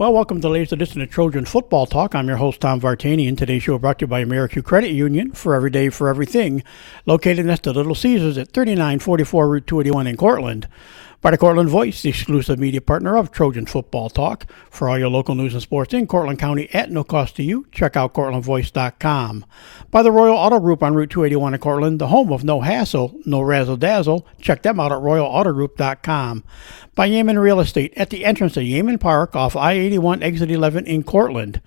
Well, welcome to the latest edition of Trojan Football Talk. I'm your host, Tom Vartanian. Today's show brought to you by AmeriQ Credit Union, for every day, for everything, located next to Little Caesars at 3944 Route 281 in Cortland. By the Cortland Voice, the exclusive media partner of Trojan Football Talk. For all your local news and sports in Cortland County at no cost to you, check out CortlandVoice.com. By the Royal Auto Group on Route 281 in Cortland, the home of no hassle, no razzle-dazzle. Check them out at RoyalAutoGroup.com. By Yeaman Real Estate at the entrance of Yeaman Park off I-81 Exit 11 in Cortland.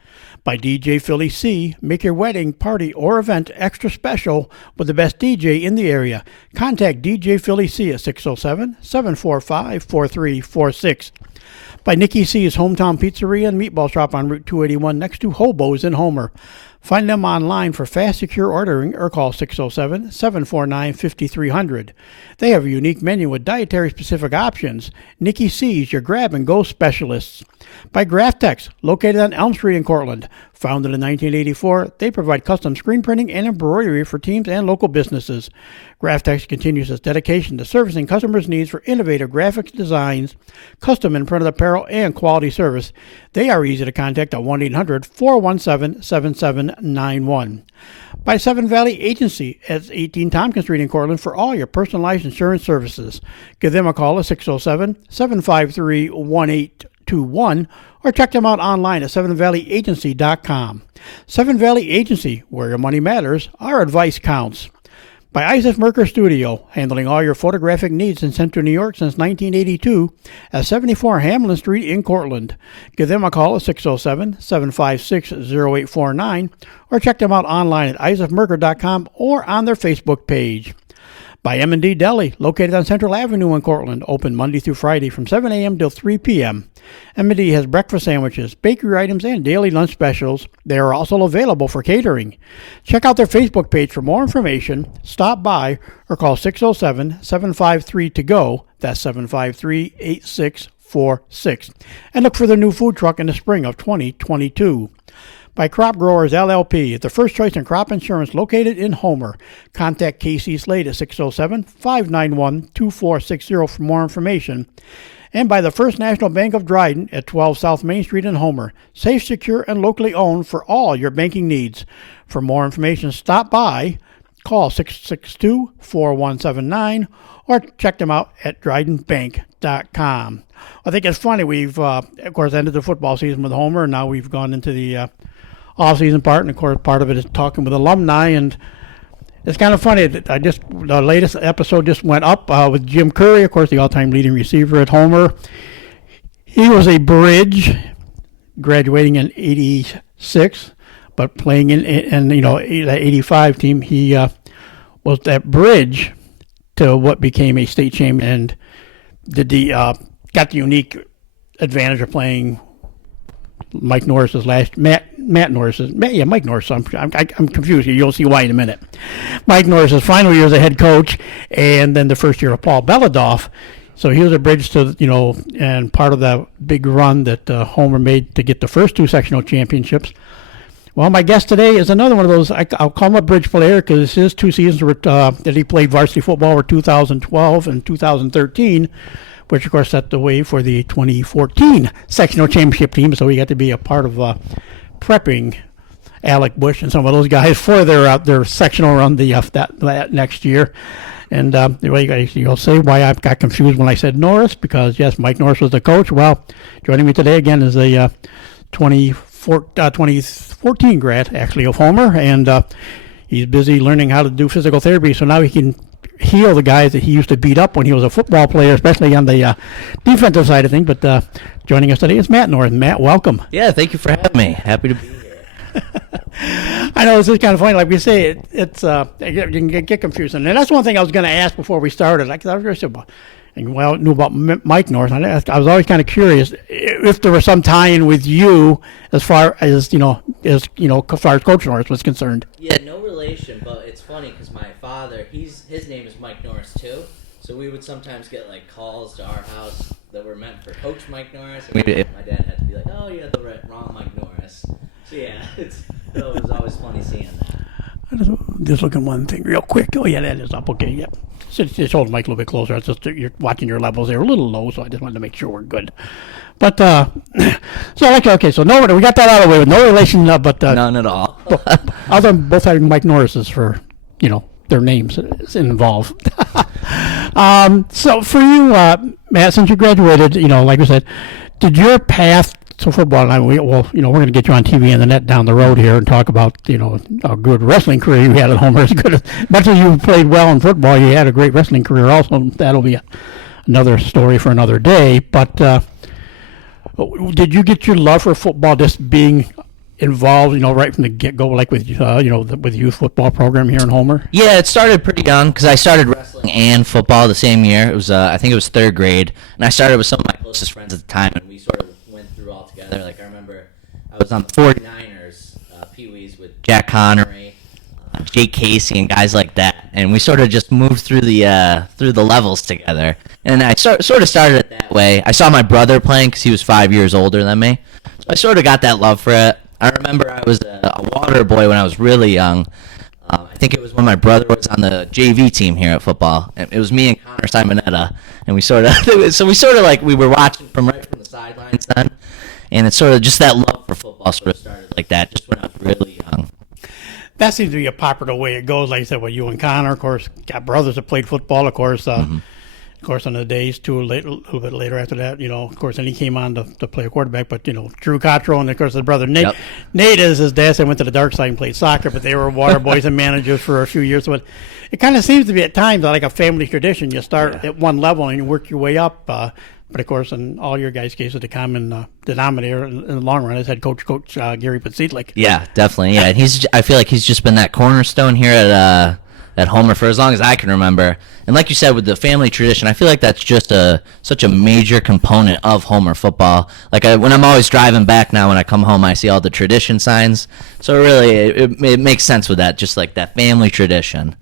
By DJ Philly C. Make your wedding, party, or event extra special with the best DJ in the area. Contact DJ Philly C at 607-745-4346. By Nikki C's Hometown Pizzeria and Meatball Shop on Route 281 next to Hobo's in Homer. Find them online for fast, secure ordering or call 607-749-5300. They have a unique menu with dietary-specific options. Nikki C's, your grab-and-go specialists. By Graftex, located on Elm Street in Cortland. Founded in 1984, they provide custom screen printing and embroidery for teams and local businesses. Graftex continues its dedication to servicing customers' needs for innovative graphics designs, custom and printed apparel, and quality service. They are easy to contact at 1-800-417-7791. By Seven Valley Agency at 18 Tompkins Street in Cortland for all your personalized insurance services. Give them a call at 607-753-1821 or check them out online at sevenvalleyagency.com. Seven Valley Agency, where your money matters, our advice counts. By Isaac Merker Studio, handling all your photographic needs in Central New York since 1982 at 74 Hamlin Street in Cortland. Give them a call at 607-756-0849 or check them out online at isaacmerker.com or on their Facebook page. By M&D Deli, located on Central Avenue in Cortland, open Monday through Friday from 7 a.m. till 3 p.m. M&D has breakfast sandwiches, bakery items, and daily lunch specials. They are also available for catering. Check out their Facebook page for more information, stop by, or call 607-753-TO-GO, that's 753-8646, and look for the new food truck in the spring of 2022. By Crop Growers LLP, the first choice in crop insurance located in Homer. Contact Casey Slade at 607-591-2460 for more information. And by the First National Bank of Dryden at 12 South Main Street in Homer. Safe, secure, and locally owned for all your banking needs. For more information, stop by, call 662-4179, or check them out at drydenbank.com. I think it's funny, we've, of course, ended the football season with Homer, and now we've gone into the off-season part, and of course part of it is talking with alumni, and it's kind of funny that the latest episode just went up with Jim Curry, of course the all-time leading receiver at Homer. He was a bridge, graduating in '86, but playing in that '85 team. He was that bridge to what became a state champion, and got the unique advantage of playing Mike Norris's Mike Norris. I'm confused here. You'll see why in a minute. Mike Norris's final year as a head coach, and then the first year of Paul Beladoff. So he was a bridge to, and part of that big run that Homer made to get the first two sectional championships. Well, my guest today is another one of those, I'll call him a bridge player because his two seasons that he played varsity football were 2012 and 2013. Which, of course, set the way for the 2014 sectional championship team. So he got to be a part of prepping Alec Bush and some of those guys for their sectional run that next year. And you'll say why I got confused when I said Norris, because, yes, Mike Norris was the coach. Well, joining me today again is a 2014 grad, actually, of Homer. And he's busy learning how to do physical therapy, so now he can heal the guys that he used to beat up when he was a football player, especially on the defensive side of things. But joining us today is Matt Norris. Matt, welcome. Yeah, thank you for having me. Happy to be here. I know, this is kind of funny. Like we say, it's you can get confused. And that's one thing I was going to ask before we started. I was knew about Mike Norris. I was always kind of curious if there was some tie-in with you as far as as far as Coach Norris was concerned. Yeah, no relation, but it's funny because my father, his name is Mike Norris too. So we would sometimes get like calls to our house that were meant for Coach Mike Norris, and my dad had to be like, "Oh, you had the wrong Mike Norris." So yeah, it was always funny seeing that. Just looking one thing real quick. Oh yeah, that is up. Okay, yep. just hold the mic a little bit closer. It's just you're watching your levels. They're a little low, so I just wanted to make sure we're good. But so okay, so no, we got that out of the way with no relation, but None at all. other than both having Mike Norris's for their names is involved. So for you, Matt, since you graduated, like I said, did your path to football? We're going to get you on TV and the net down the road here and talk about a good wrestling career you had at Homer. As much as you played well in football, you had a great wrestling career also. That'll be another story for another day. But did you get your love for football just being involved, right from the get-go, like with with the youth football program here in Homer? Yeah, it started pretty young because I started wrestling and football the same year. It was I think it was third grade, and I started with some of my closest friends at the time, and we sort of went through all together. Like I remember I was on the 49ers Pee-wees with Jack Connery, Jake Casey, and guys like that, and we sort of just moved through the levels together. And I sort of started it that way. I saw my brother playing because he was 5 years older than me, so I sort of got that love for it. I remember I was a water boy when I was really young. I think it was when my brother was on the JV team here at football. It was me and Connor Simonetta, and we were watching from the sidelines then, and it's sort of just that love for football sort of started like that, just when I was really young. That seems to be a popular way it goes. Like I said, you and Connor, of course, got brothers that played football, of course. Of course, on the days too, a little bit later after that, of course, then he came on to play a quarterback. But Drew Cottrell and of course his brother Nate. Yep. Nate, as his dad said, went to the dark side and played soccer, but they were water boys and managers for a few years. So it kind of seems to be at times like a family tradition. You start at one level and you work your way up. But of course, in all your guys' cases, the common denominator in the long run is head coach Gary Petzietlik. Yeah, definitely. Yeah, and I feel like he's just been that cornerstone here at Homer for as long as I can remember. And like you said, with the family tradition, I feel like that's just such a major component of Homer football. Like when I'm always driving back now, when I come home, I see all the tradition signs. So really, it makes sense with that, just like that family tradition.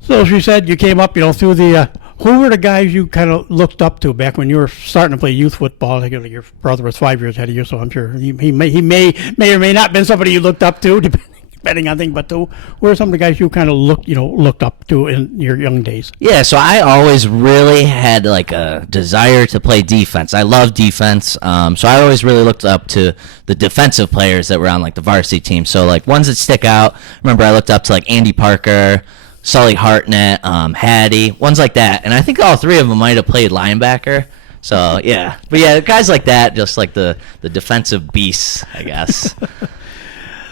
So as you said, you came up, through the. Who were the guys you kind of looked up to back when you were starting to play youth football? Like your brother was 5 years ahead of you, so I'm sure he may or may not have been somebody you looked up to, depending on things. But who are some of the guys you kind of looked up to in your young days? Yeah, so I always really had like a desire to play defense. I love defense, so I always really looked up to the defensive players that were on like the varsity team. So like ones that stick out. Remember, I looked up to like Andy Parker, Sully Hartnett, Hattie, ones like that. And I think all three of them might have played linebacker. So, yeah. But, yeah, guys like that, just like the defensive beasts, I guess.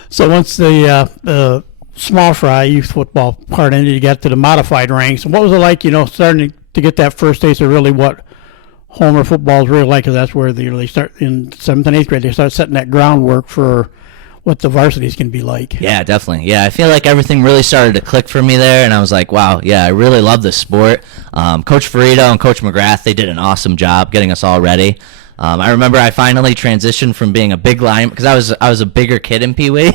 So once the small fry youth football part ended, you got to the modified ranks. And what was it like, starting to get that first taste of really what Homer football is really like? Because that's where they start in 7th and 8th grade. They start setting that groundwork for what the varsities can be like. Yeah, definitely. Yeah, I feel like everything really started to click for me there, and I was like, wow, yeah, I really love this sport. Coach Ferrito and Coach McGrath, they did an awesome job getting us all ready. I remember I finally transitioned from being a big lineman, because I was a bigger kid in Pee Wee.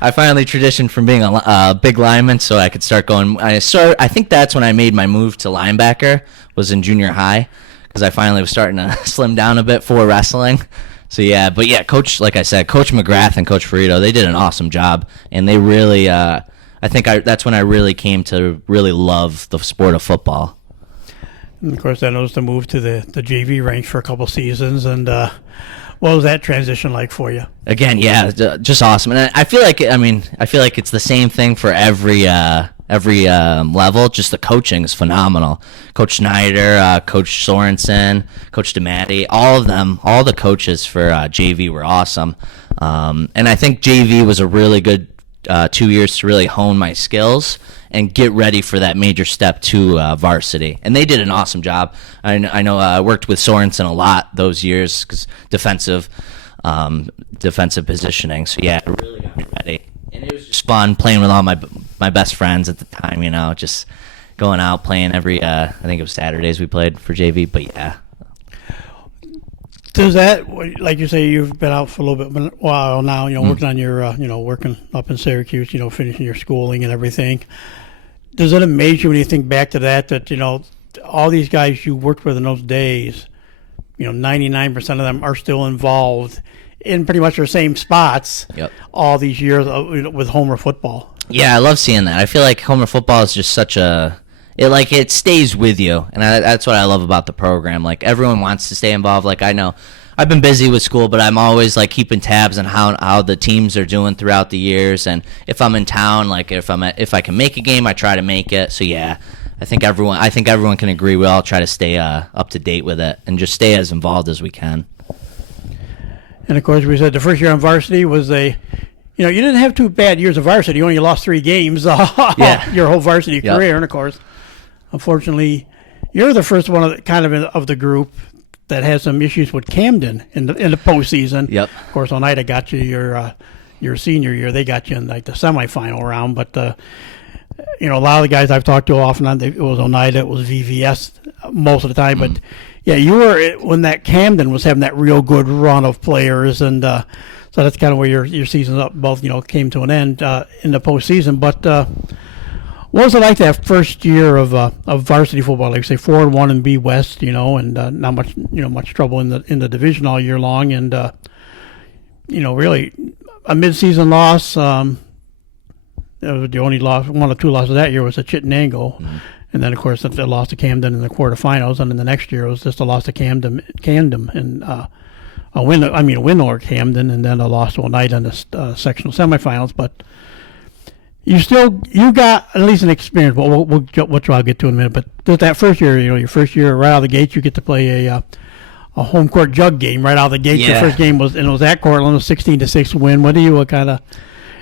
I finally transitioned from being a big lineman so I could start going. I think that's when I made my move to linebacker, was in junior high, because I finally was starting to slim down a bit for wrestling. So yeah, but yeah, like I said, Coach McGrath and Coach Ferrito, they did an awesome job, and they really, that's when I really came to really love the sport of football. And of course, then it was the move to the JV ranks for a couple seasons, and what was that transition like for you? Again, yeah, just awesome, and I feel like it's the same thing for every level. Just the coaching is phenomenal. Coach Schneider, Coach Sorensen, Coach DeMatti, all of them, all the coaches for JV were awesome. And I think JV was a really good 2 years to really hone my skills and get ready for that major step to varsity. And they did an awesome job. I know I worked with Sorensen a lot those years, because defensive positioning. So yeah, it really got me ready. And it was just fun playing with all my best friends at the time, just going out playing every, I think it was Saturdays we played for JV, but yeah. Does that, like you say, you've been out for a little bit while now, working on your, working up in Syracuse, finishing your schooling and everything. Does it amaze you when you think back to that, all these guys you worked with in those days, 99% of them are still involved in pretty much their same spots. Yep. All these years with Homer football. Yeah, I love seeing that. I feel like Homer football is just such it stays with you, and that's what I love about the program. Like, everyone wants to stay involved. Like, I know I've been busy with school, but I'm always like keeping tabs on how the teams are doing throughout the years, and if I'm in town, like if I can make a game, I try to make it. So yeah, I think everyone can agree. We all try to stay up to date with it and just stay as involved as we can. And of course, we said the first year on varsity was you didn't have 2 bad years of varsity. You only lost 3 games your whole varsity career. And of course, unfortunately, you're the first one of the group that has some issues with Camden in the postseason. Yep. Of course, Oneida got you your senior year. They got you in like the semifinal round. But a lot of the guys I've talked to often, it was Oneida, it was VVS most of the time. But yeah, you were when that Camden was having that real good run of players, and so that's kind of where your seasons up both came to an end in the postseason. But what was it like that first year of varsity football? Like say 4-1 in B West, and not much trouble in the division all year long, and really a midseason loss. The only loss, 1 or 2 losses that year was at Chittenango. And then, of course, the loss to Camden in the quarterfinals, and then the next year it was just a loss to Camden and a win over Camden, and then a loss to Oneida in the sectional semifinals. But you got at least an experience. Which I'll get to in a minute. But that first year, your first year right out of the gate, you get to play a home court jug game right out of the gate. Yeah. Your first game was at Cortland, a 16-6 win. What do you kind of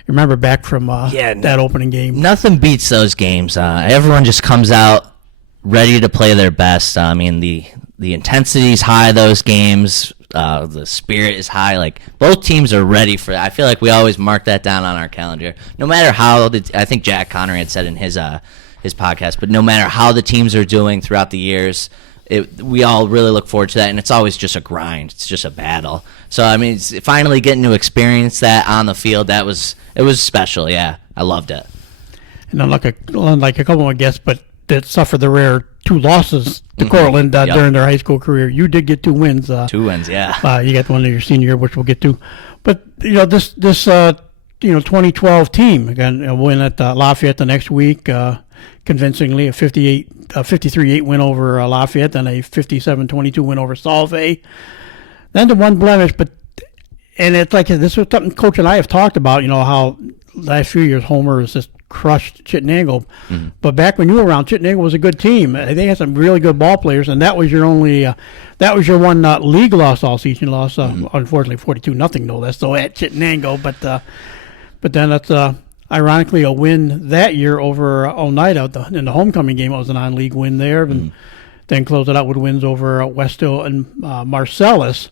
remember back from that opening game? Nothing beats those games. Everyone just comes out ready to play their best. I mean, the intensity is high those games. The spirit is high. Like, both teams are ready for it. I feel like we always mark that down on our calendar. No matter how, I think Jack Connery had said in his podcast, but no matter how the teams are doing throughout the years, we all really look forward to that, and it's always just a grind. It's just a battle. So, I mean, finally getting to experience that on the field, it was special. Yeah, I loved it. And unlike a couple of my guests, but that suffered the rare 2 losses to Cortland during their high school career, you did get 2 wins. 2 wins, yeah. You got one in your senior year, which we'll get to. But this 2012 team again win at Lafayette the next week, convincingly a 53-8 win over Lafayette, then a 57-22 win over Solvay. Then the one blemish, and it's like this was something Coach and I have talked about. How last few years Homer has just crushed Chittenango, but back when you were around, Chittenango was a good team. They had some really good ball players, and that was your one league loss all season. Loss, unfortunately, 42-0, no less. So at Chittenango, but then that's ironically a win that year over Oneida in the homecoming game. It was a non-league win there, and then close it out with wins over Westhill and Marcellus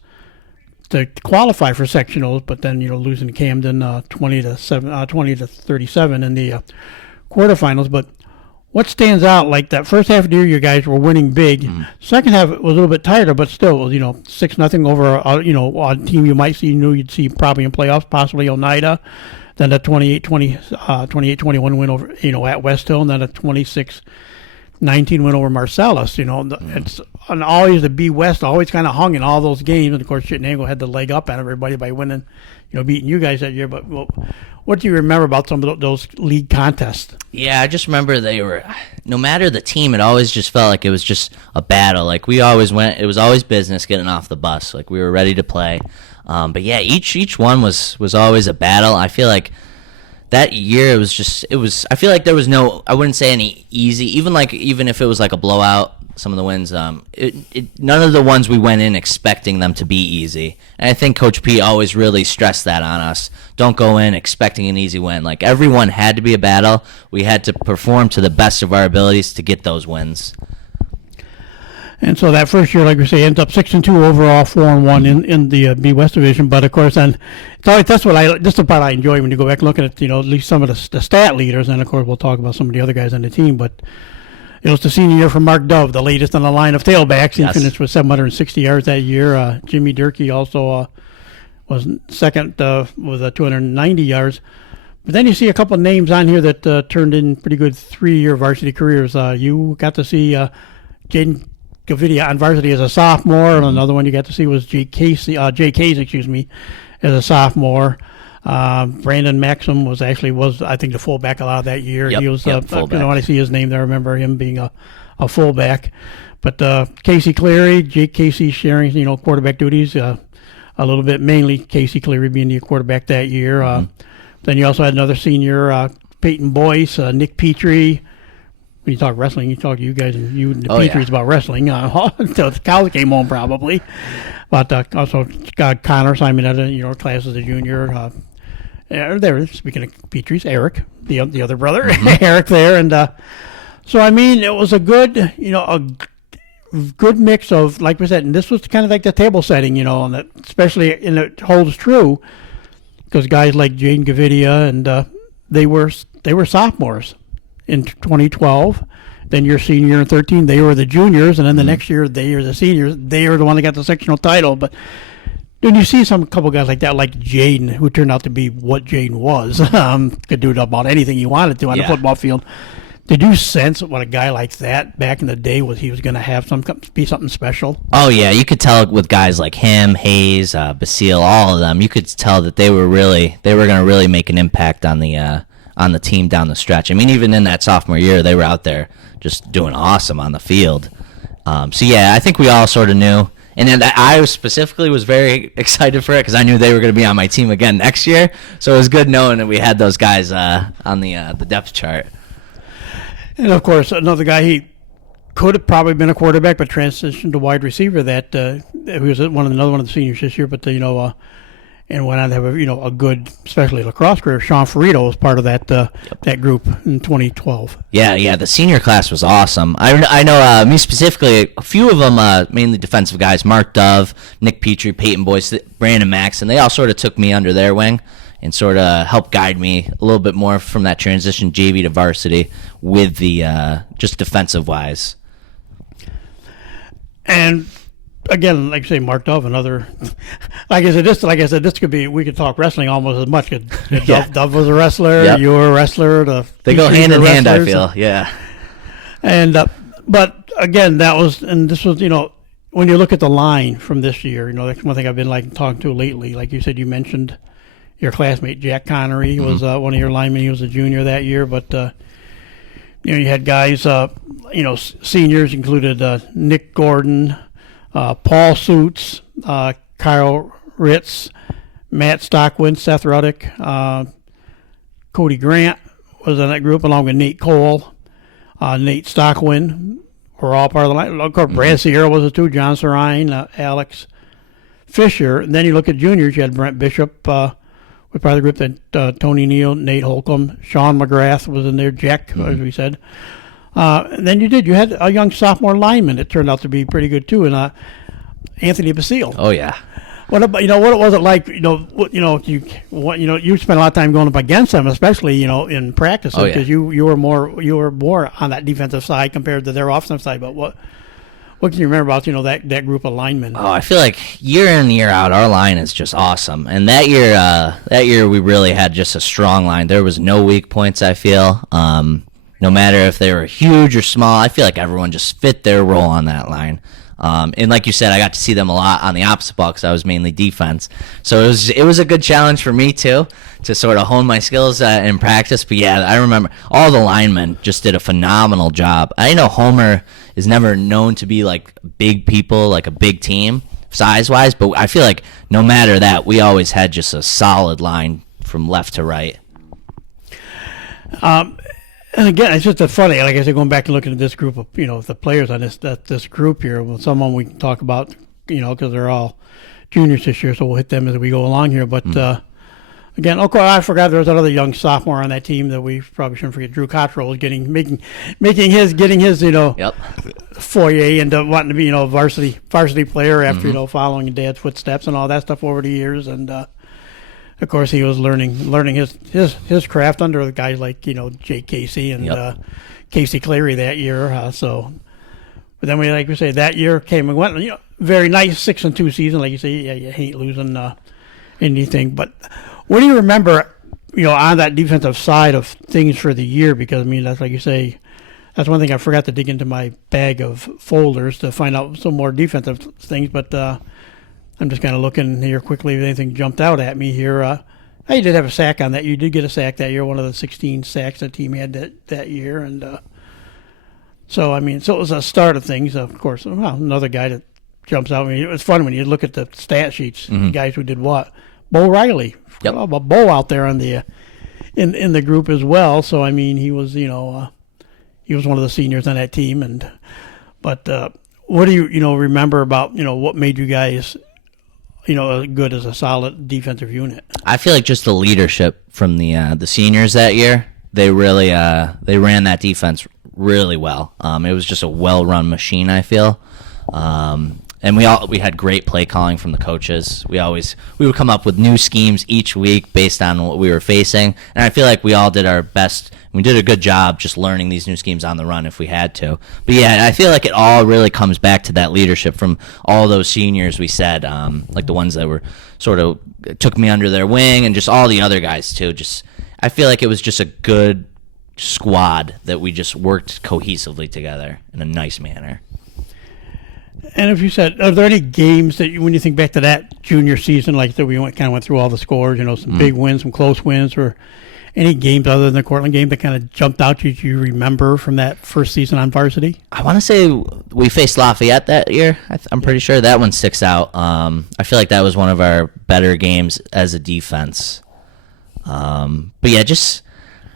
to qualify for sectionals, but then losing to Camden 20-37 in the quarterfinals. But what stands out, like that first half of the year, you guys were winning big. Second half it was a little bit tighter, but still, 6-0 over a team you might see, you'd see probably in playoffs, possibly Oneida. Then a 28-21 win over at Westhill, and then a 26-19 win over Marcellus. It's and always the B West always kind of hung in all those games, and of course Chittenango had the leg up on everybody by winning, beating you guys that year. But what do you remember about some of those league contests? Yeah, I just remember they were, no matter the team, it always just felt like it was just a battle. Like, we always went, it was always business getting off the bus. Like, we were ready to play. But yeah, each one was always a battle. I feel like that year it was I feel like there was I wouldn't say any easy, even if it was like a blowout, some of the wins, none of the ones we went in expecting them to be easy. And I think Coach P always really stressed that on us. Don't go in expecting an easy win. Like, everyone had to be a battle. We had to perform to the best of our abilities to get those wins. And so that first year, like we say, ends up 6-2 overall, 4-1 in the B West division. But of course, then that's the part I enjoy when you go back and look at it. At least some of the stat leaders, and of course we'll talk about some of the other guys on the team. But it was the senior year for Mark Dove, the latest on the line of tailbacks. He finished with 760 yards that year. Jimmy Durkee also was second with 290 yards. But then you see a couple of names on here that turned in pretty good 3-year varsity careers. You got to see Jaden Gavidia on varsity as a sophomore, and another one you got to see was Jay Casey, as a sophomore. Brandon Maxim was I think the fullback a lot of that year. Yep, He was fullback. when I see his name there, I remember him being a fullback. But Casey Cleary, Jake Casey sharing quarterback duties a little bit, mainly Casey Cleary being the quarterback that year. Then you also had another senior, Peyton Boyce, Nick Petrie. When you talk wrestling, you talk to you guys and you and the Petries about wrestling until the cows came home probably. But also Connor Simon had class as a junior. There, speaking of Petries, Eric, the other brother, Eric there, and so I mean it was a good good mix of, like we said, and this was kind of like the table setting, and that especially and it holds true because guys like Jane Gavidia and they were sophomores in 2012. Then your senior year in 13, they were the juniors, and then the next year they were the seniors. They were the one that got the sectional title. But then you see a couple guys like that, like Jaden, who turned out to be what Jaden was. Could do about anything he wanted to on the football field. Did you sense what a guy like that back in the day he was going to have be something special? Oh yeah, you could tell with guys like him, Hayes, Basile, all of them. You could tell that they were going to really make an impact on the team down the stretch. I mean, even in that sophomore year, they were out there just doing awesome on the field. So yeah, I think we all sort of knew. And then I specifically was very excited for it because I knew they were going to be on my team again next year. So it was good knowing that we had those guys on the depth chart. And of course, another guy, he could have probably been a quarterback, but transitioned to wide receiver. He was another one of the seniors this year, but and went on to have a good, especially lacrosse career. Sean Ferrito was part of that group in 2012. Yeah, the senior class was awesome. I know me specifically, a few of them, mainly defensive guys, Mark Dove, Nick Petrie, Peyton Boyce, Brandon Maxon, they all sort of took me under their wing and sort of helped guide me a little bit more from that transition JV to varsity with the just defensive wise. And again, like you say, Mark Dove, another. Like I said, this could be. We could talk wrestling almost as much. Dove was a wrestler. Yep. You were a wrestler. They go hand in hand. I feel, yeah. And but again, this was when you look at the line from this year, that's one thing I've been talking to lately. Like you said, you mentioned your classmate Jack Connery was one of your linemen. He was a junior that year, but you had guys, seniors included Nick Gordon, Paul Suits, Kyle Ritz, Matt Stockwin, Seth Ruddick, Cody Grant was in that group along with Nate Cole, Nate Stockwin were all part of the line. Of course, Brad Sierra was it too, John Sarine, Alex Fisher. And then you look at juniors, you had Brent Bishop, was part of the group that Tony Neal, Nate Holcomb, Sean McGrath was in there, Jack, as we said. And then you had a young sophomore lineman that turned out to be pretty good too, and Anthony Basile. Oh yeah. What about what was it like? You spent a lot of time going up against them, especially in practice because you were more on that defensive side compared to their offensive side. But what can you remember about that group of linemen? Oh, I feel like year in year out, our line is just awesome. And that year we really had just a strong line. There was no weak points. I feel. No matter if they were huge or small, I feel like everyone just fit their role on that line. And like you said, I got to see them a lot on the opposite ball because I was mainly defense. So it was a good challenge for me too to sort of hone my skills in practice. But yeah, I remember all the linemen just did a phenomenal job. I know Homer is never known to be like big people, like a big team size-wise, but I feel like no matter that, we always had just a solid line from left to right. And again, it's just funny. Like I said, going back and looking at this group of the players on this group here. Well, someone we can talk about, because they're all juniors this year, so we'll hit them as we go along here. But again, of course, I forgot there was another young sophomore on that team that we probably shouldn't forget. Drew Cottrell was getting his foyer into wanting to be varsity player after following Dad's footsteps and all that stuff over the years. And of course, he was learning his craft under guys like Jake Casey and Casey Cleary that year. But then like we say, that year came and went. Very nice 6-2 season, like you say. Yeah, you hate losing anything. But what do you remember? On that defensive side of things for the year, because that's like you say, That's one thing I forgot to dig into my bag of folders to find out some more defensive things. But I'm just kind of looking here quickly if anything jumped out at me here. You did have a sack on that. You did get a sack that year, one of the 16 sacks the team had that year. And so it was a start of things. Of course, another guy that jumps out. I mean, it was fun when you look at the stat sheets, the guys who did what. Bo Riley. Yep. Bo out there on the in the group as well. So, I mean, he was, he was one of the seniors on that team. But what do you remember about, what made you guys good as a solid defensive unit? I feel like just the leadership from the seniors that year. They really they ran that defense really well. It was just a well-run machine, I feel. And we had great play calling from the coaches. We would come up with new schemes each week based on what we were facing. And I feel like we all did our best. We did a good job just learning these new schemes on the run if we had to. But yeah, I feel like it all really comes back to that leadership from all those seniors we said, like the ones that were sort of took me under their wing, and just all the other guys too. I feel like it was just a good squad that we just worked cohesively together in a nice manner. And if you said, are there any games that when you think back to that junior season, like that we went through all the scores, some big wins, some close wins, or any games other than the Cortland game that kind of jumped out you remember from that first season on varsity? I want to say we faced Lafayette that year. I'm pretty sure that one sticks out. I feel like that was one of our better games as a defense. But yeah,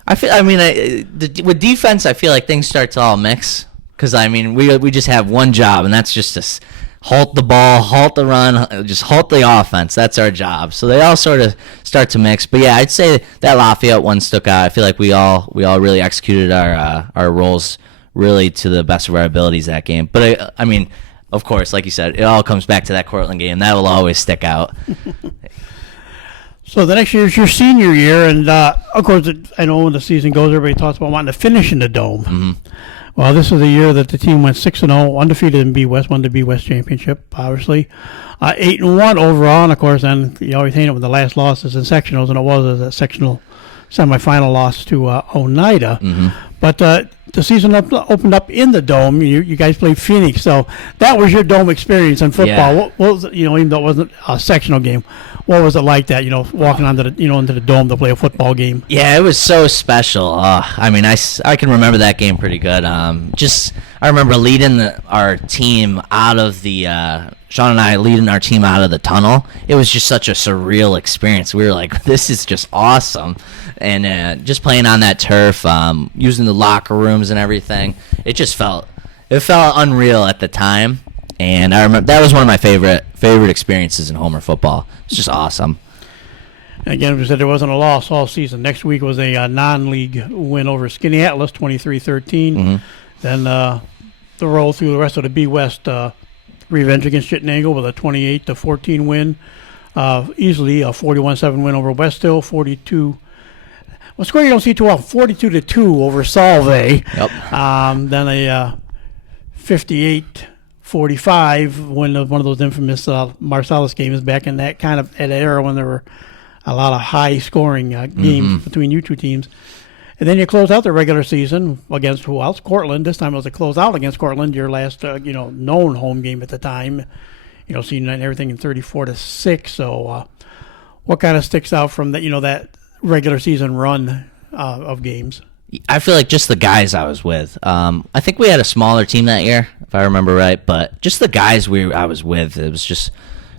with defense, I feel like things start to all mix. Because, we just have one job, and that's just to halt the ball, halt the run, just halt the offense. That's our job. So they all sort of start to mix. But, yeah, I'd say that Lafayette one stuck out. I feel like we all really executed our roles really to the best of our abilities that game. But, of course, like you said, it all comes back to that Cortland game. That will always stick out. So the next year is your senior year, and, of course, I know when the season goes, everybody talks about wanting to finish in the Dome. Mm-hmm. Well, this is the year that the team went 6-0, undefeated in B West, won the B West championship, obviously. 8-1 overall, and of course, then you always hate it when the last loss is in sectionals, and it was a sectional semifinal loss to Oneida. Mm-hmm. But the season opened up in the Dome. You guys played Phoenix, so that was your Dome experience in football. Yeah. What was it, even though it wasn't a sectional game, what was it like that? Walking onto the into the Dome to play a football game. Yeah, it was so special. I can remember that game pretty good. I remember leading our team out of the. Sean and I leading our team out of the tunnel. It was just such a surreal experience. We were like, this is just awesome. And just playing on that turf, using the locker rooms and everything, it felt unreal at the time. And I remember that was one of my favorite experiences in Homer football. It's just awesome. And again, we said there wasn't a loss all season. Next week was a non-league win over Skinny Atlas, 23-13. Mm-hmm. Then the roll through the rest of the B West revenge against Chittenden with a 28-14 win. Easily a 41-7 win over West Hill, 42. Well, score you don't see too often, 42-2 over Solve. Yep. Then a 58-45 win of one of those infamous Marsalis games back in that kind of an era when there were a lot of high-scoring games between you two teams. And then you close out the regular season against who else? Cortland. This time it was a closeout against Cortland, your last known home game at the time. Senior night and everything in 34-6. So, what kind of sticks out from that? That regular season run of games. I feel like just the guys I was with. I think we had a smaller team that year, if I remember right. But just the guys I was with, it was just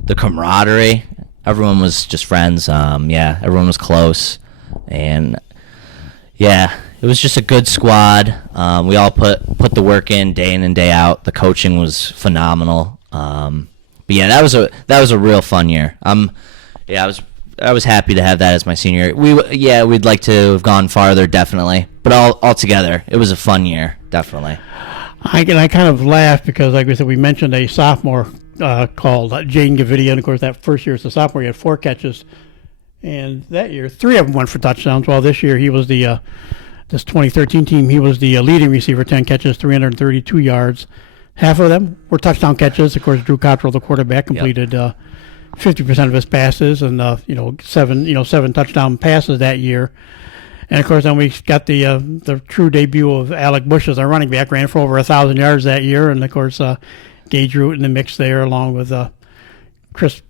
the camaraderie. Everyone was just friends. Everyone was close, and. Yeah, it was just a good squad. We all put the work in and day out. The coaching was phenomenal. But yeah, that was a real fun year. I was happy to have that as my senior year. We'd like to have gone farther, definitely. But all together, it was a fun year, definitely. I kind of laughed because, like we said, we mentioned a sophomore called Jaden Gavidia, and of course that first year as a sophomore, he had 4 catches. And that year, 3 of them went for touchdowns. While this year, he was this 2013 team, he was the leading receiver, 10 catches, 332 yards. Half of them were touchdown catches. Of course, Drew Cottrell, the quarterback, completed 50% of his passes, and 7 touchdown passes that year. And of course, then we got the true debut of Alec Bush as our running back. Ran for over 1,000 yards that year, and of course, Gage Root in the mix there, along with Chris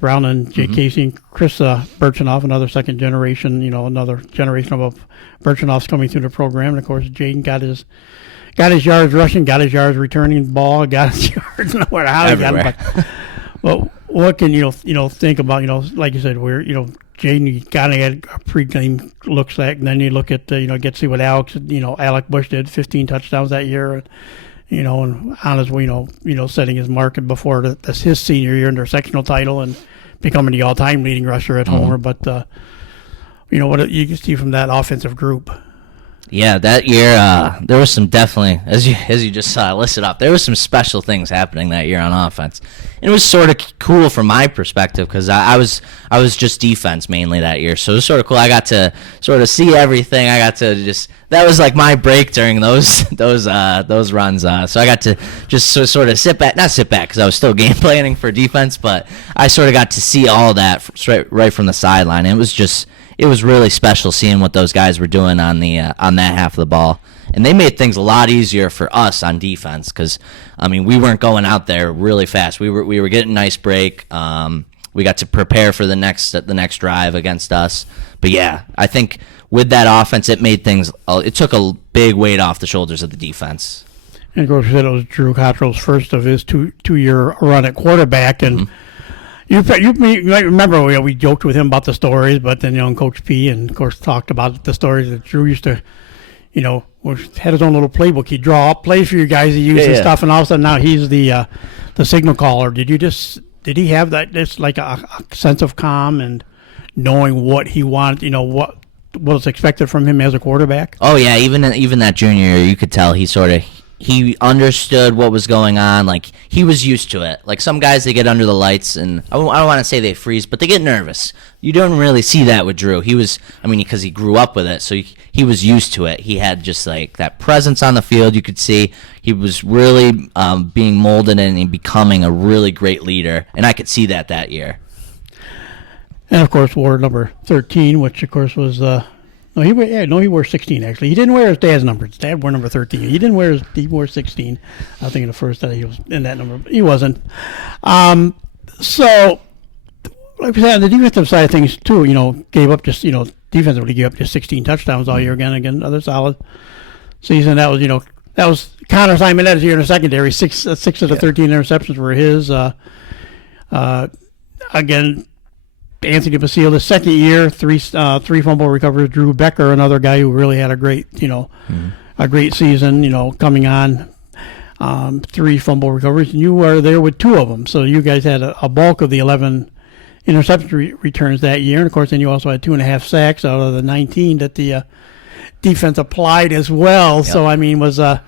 Brown and Jay Casey and Chris Birchenough, another second generation, another generation of Birchenoffs coming through the program. And of course, Jaden got his yards rushing, got his yards returning the ball, got his yards nowhere how he got them. But what can you think about, like you said, where Jaden, you gotta get a pregame looks like, and then you look at get to see what Alec Bush did, 15 touchdowns that year, and on his way, setting his mark before that's his senior year in their sectional title and becoming the all-time leading rusher at Homer. But what you can see from that offensive group. Yeah, that year there was some definitely, as you just listed up, there was some special things happening that year on offense. And it was sort of cool from my perspective because I was just defense mainly that year, so it was sort of cool. I got to sort of see everything. I got to that was like my break during those runs. So I got to just sort of not sit back because I was still game planning for defense, but I sort of got to see all that right from the sideline. It was really special seeing what those guys were doing on that half of the ball, and they made things a lot easier for us on defense because, we weren't going out there really fast. We were getting a nice break. We got to prepare for the next drive against us. But yeah, I think with that offense, it made things. It took a big weight off the shoulders of the defense. And of course, it was Drew Cottrell's first of his two-year run at quarterback, and. You might remember we joked with him about the stories, but then Coach P and of course talked about the stories that Drew used to, had his own little playbook. He'd draw up plays for you guys to use and stuff, and all of a sudden now he's the signal caller. Did he have that just like a sense of calm and knowing what he wanted, what was expected from him as a quarterback? Oh yeah, even that junior year, you could tell he understood what was going on. Like, he was used to it. Like, some guys, they get under the lights, and I don't want to say they freeze, but they get nervous. You don't really see that with Drew. He was, because he grew up with it, so he was used to it. He had just, like, that presence on the field. You could see he was really being molded and becoming a really great leader, and I could see that year. And, of course, wore number 13, which, of course, was... he wore 16 actually. He didn't wear his dad's number. His dad wore number 13. He wore 16. I was thinking the first that he was in that number, but he wasn't. So, like I said, on the defensive side of things too, gave up just defensively gave up just 16 touchdowns all year. Again, another solid season. That was Connor Simon that year in the secondary. Six of the 13 interceptions were his. Again. Anthony Basile, the second year, three fumble recoveries. Drew Becker, another guy who really had a great, a great season. Coming on, 3 fumble recoveries, and you were there with 2 of them. So you guys had a bulk of the 11 interception returns that year, and of course, then you also had 2.5 sacks out of the 19 that the defense applied as well. Yep. So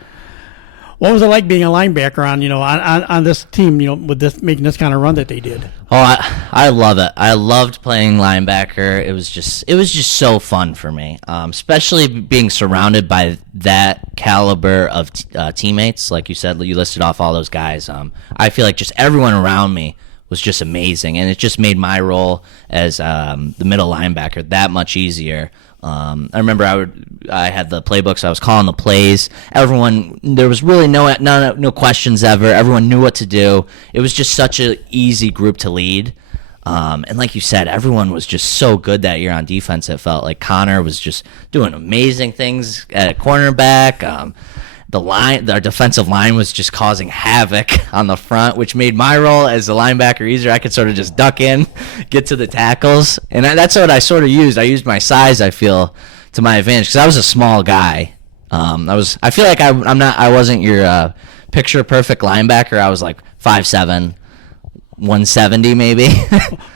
what was it like being a linebacker on this team, with this making this kind of run that they did? Oh, I love it. I loved playing linebacker. It was just so fun for me, especially being surrounded by that caliber of teammates. Like you said, you listed off all those guys. I feel like just everyone around me was just amazing, and it just made my role as the middle linebacker that much easier. I remember I had the playbooks. I was calling the plays. There was really no questions ever. Everyone knew what to do. It was just such an easy group to lead. And like you said, everyone was just so good that year on defense. It felt like Connor was just doing amazing things at cornerback. Our defensive line was just causing havoc on the front, which made my role as a linebacker easier. I could sort of just duck in, get to the tackles, and that's what I sort of used. I used my size, I feel, to my advantage because I was a small guy. I feel like I wasn't your picture perfect linebacker. I was like 5'7", 170 maybe.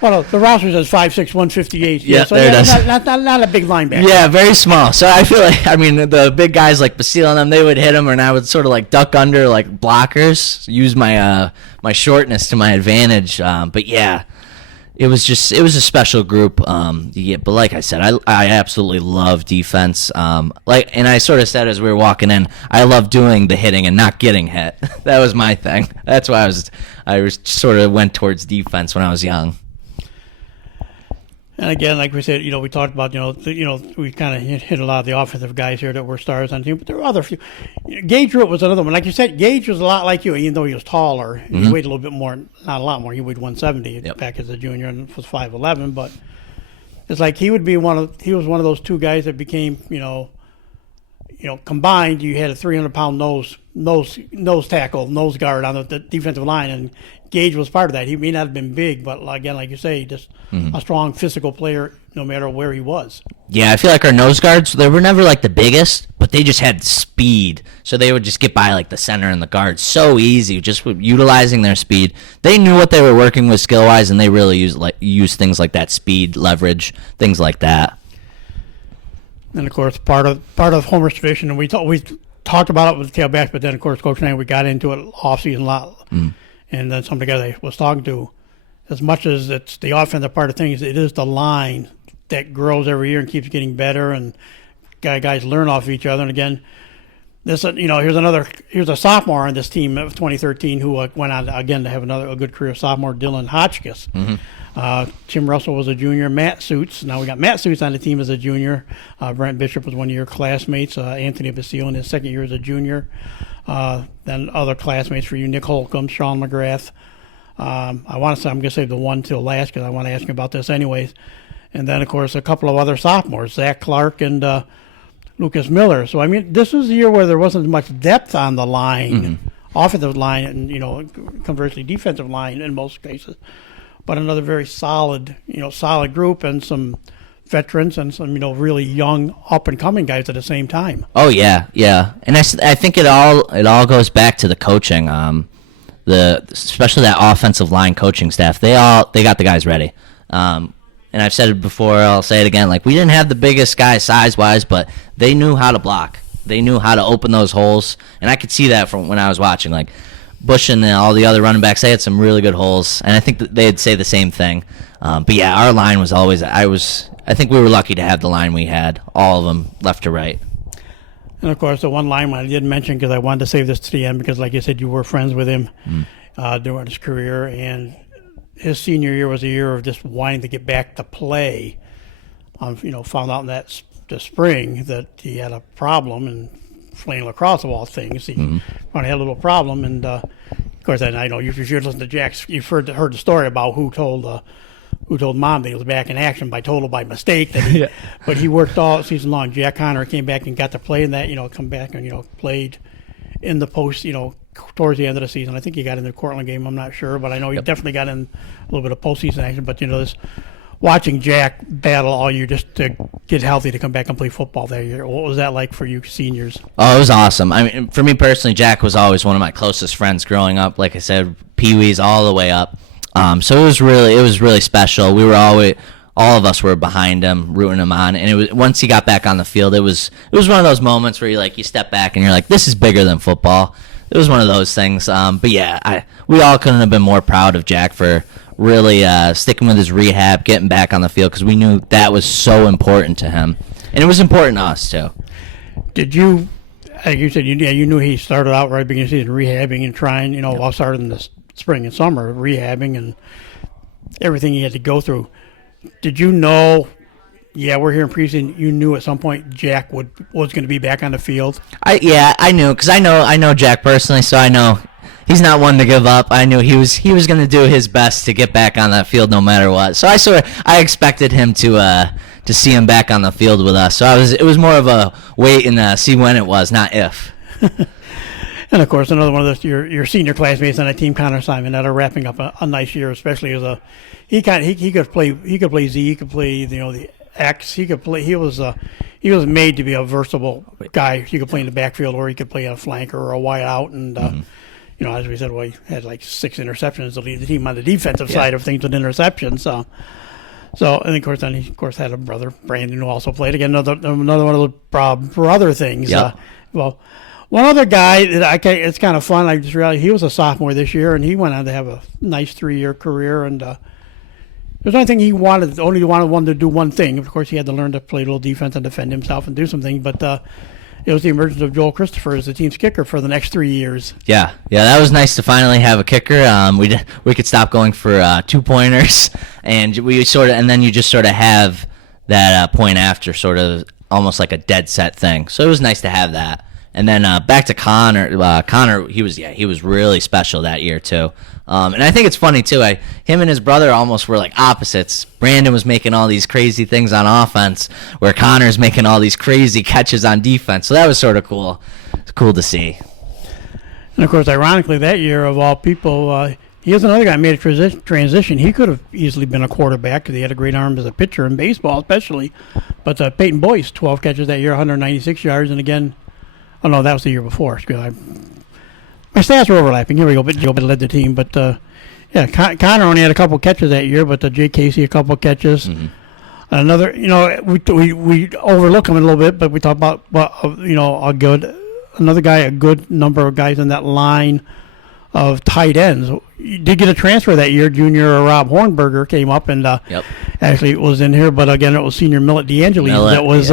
Well, the roster says 5'6", 158. Yeah, so there it is. Not a big linebacker. Yeah, very small. So I feel like, the big guys like Basile and them, they would hit him, and I would sort of like duck under like blockers, use my my shortness to my advantage. But yeah, it was a special group. But like I said, I absolutely love defense. And I sort of said as we were walking in, I love doing the hitting and not getting hit. That was my thing. That's why I was sort of went towards defense when I was young. And again, like we said, we talked about, we kind of hit a lot of the offensive guys here that were stars on the team, but there were other few. Gage Root was another one. Like you said, Gage was a lot like you, even though he was taller. He weighed a little bit more, not a lot more. He weighed 170 back as a junior and was 5'11", but it's like he was one of those two guys that became, combined, you had a 300-pound nose tackle, nose guard on the defensive line, and Gage was part of that. He may not have been big, but again, like you say, just a strong physical player no matter where he was. Yeah, I feel like our nose guards, they were never like the biggest, but they just had speed. So they would just get by like the center and the guard so easy, just utilizing their speed. They knew what they were working with skill-wise, and they really used things like that, speed, leverage, things like that. And of course, part of Homer's tradition, and we talked about it with the tailbacks, but then of course, Coach and I, we got into it off season a lot. And then some of the guys I was talking to, as much as it's the offensive part of things, it is the line that grows every year and keeps getting better, and guys learn off of each other. And again, here's a sophomore on this team of 2013 who went on again to have a good career. Sophomore Dylan Hotchkiss. Tim Russell was a junior. Matt Suits. Now we got Matt Suits on the team as a junior. Brent Bishop was one of your classmates. Anthony Basile in his second year as a junior. Then other classmates for you: Nick Holcomb, Sean McGrath. I'm going to save the one till last because I want to ask you about this anyways. And then, of course, a couple of other sophomores, Zach Clark and Lucas Miller. So, I mean, this was a year where there wasn't much depth on the line, offensive line, and, conversely, defensive line in most cases. But another very solid group, and some veterans and some, really young, up-and-coming guys at the same time. Oh, yeah. And I think it all goes back to the coaching, especially that offensive line coaching staff. They got the guys ready. And I've said it before, I'll say it again, like we didn't have the biggest guys size-wise, but they knew how to block. They knew how to open those holes, and I could see that from when I was watching. Like Bush and all the other running backs, they had some really good holes, and I think that they'd say the same thing. But yeah, our line was always, I think we were lucky to have the line we had, all of them left to right. And of course, the one lineman I didn't mention because I wanted to save this to the end because, like you said, you were friends with him during his career, and his senior year was a year of just wanting to get back to play. Found out in the spring that he had a problem in playing lacrosse of all things. He had a little problem, and of course, I know you should listen to Jack's. You've heard the story about who told Mom that he was back in action by mistake. But he worked all season long. Jack Connor came back and got to play in that. Come back and played in the post. Towards the end of the season. I think he got in the Cortland game. I'm not sure, but I know he definitely got in a little bit of postseason action. But this watching Jack battle all year just to get healthy to come back and play football that year. What was that like for you seniors? Oh, it was awesome. I mean, for me personally, Jack was always one of my closest friends growing up. Like I said, Pee-wees all the way up. So it was really special. We were all of us were behind him, rooting him on. And it was once he got back on the field, it was one of those moments where you step back and you're like, this is bigger than football. It was one of those things. But yeah, we all couldn't have been more proud of Jack for really sticking with his rehab, getting back on the field, because we knew that was so important to him. And it was important to us, too. Did you, like you said, you knew he started out right at the beginning of the season rehabbing and trying, all started in the spring and summer, rehabbing and everything he had to go through. Did you know, we're here in preseason, you knew at some point Jack was going to be back on the field? I knew, because I know Jack personally, so I know he's not one to give up. I knew he was going to do his best to get back on that field no matter what. So I expected him to see him back on the field with us. So it was more of a wait and see when it was, not if. And of course, another one of those your senior classmates on that team, Connor Simon, that are wrapping up a nice year, especially as he could play Z, he could play the X. He could play. He was made to be a versatile guy. He could play in the backfield, or he could play a flanker or a wide out. And as we said, he had like 6 interceptions to lead the team on the defensive side of things with interceptions. So and of course, then he had a brother, Brandon, who also played. Again, another one of those brother things. Yep. One other guy that it's kind of fun. I just realized he was a sophomore this year, and he went on to have a nice 3-year career. And there's only thing he wanted to do one thing. Of course, he had to learn to play a little defense and defend himself and do some things. But it was the emergence of Joel Christopher as the team's kicker for the next 3 years. Yeah, that was nice to finally have a kicker. We could stop going for 2-pointers, and then you just sort of have that point after sort of almost like a dead set thing. So it was nice to have that. And then back to Connor. Connor, he was really special that year too. And I think it's funny too. Him and his brother almost were like opposites. Brandon was making all these crazy things on offense, where Connor's making all these crazy catches on defense. So that was sort of cool. It's cool to see. And of course, ironically, that year of all people, he was another guy who made a transition. He could have easily been a quarterback because he had a great arm as a pitcher in baseball, especially. But Peyton Boyce, 12 catches that year, 196 yards, and again. Oh, no, that was the year before. My stats were overlapping. Here we go. But Joe led the team. But, Connor only had a couple catches that year, but Jay Casey a couple catches. Mm-hmm. Another, we overlook him a little bit, but we talk about, another guy, a good number of guys in that line of tight ends. You did get a transfer that year. Junior Rob Hornberger came up and actually was in here, but again, it was senior Millet DeAngelis that was.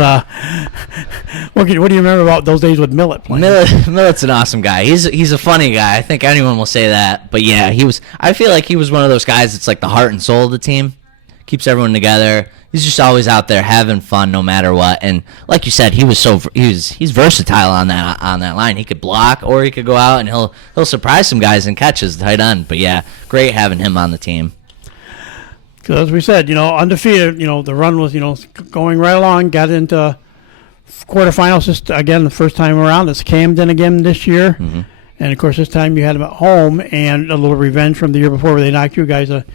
What do you remember about those days with Millet playing? Millet's an awesome guy. He's a funny guy. I think anyone will say that. But yeah, I feel like he was one of those guys that's like the heart and soul of the team. Keeps everyone together. He's just always out there having fun no matter what. And like you said, he's versatile on that line. He could block or he could go out and he'll surprise some guys and catches tight end. But yeah, great having him on the team. Because as we said, undefeated, the run was, going right along, got into quarterfinals just again the first time around. It's Camden again this year. Mm-hmm. And of course this time you had them at home and a little revenge from the year before where they knocked you guys a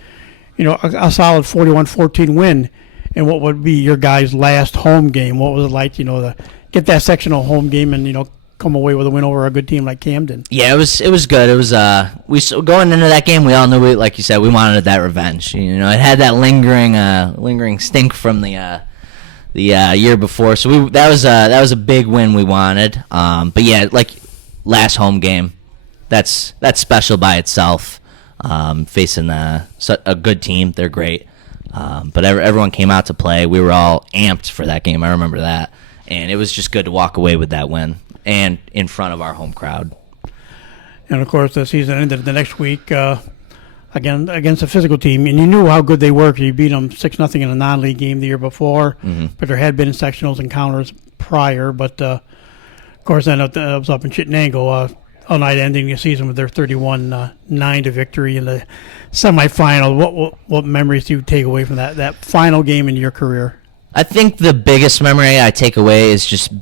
solid 41-14 win. And what would be your guys' last home game? What was it like, to get that sectional home game and, come away with a win over a good team like Camden? Yeah, it was good. It was going into that game, we all knew, like you said, we wanted that revenge. It had that lingering stink from the year before. So that was a big win we wanted. But yeah, like last home game, that's special by itself. Facing a good team, they're great. But everyone came out to play. We were all amped for that game. I remember that. And it was just good to walk away with that win and in front of our home crowd. And, of course, the season ended the next week again against a physical team. And you knew how good they were because you beat them 6-0 in a non-league game the year before. Mm-hmm. But there had been sectionals encounters prior. But, of course, then it was up in Chittenango all night ending the season with their 31-9 to victory in the semifinal. What memories do you take away from that final game in your career? I think the biggest memory I take away is just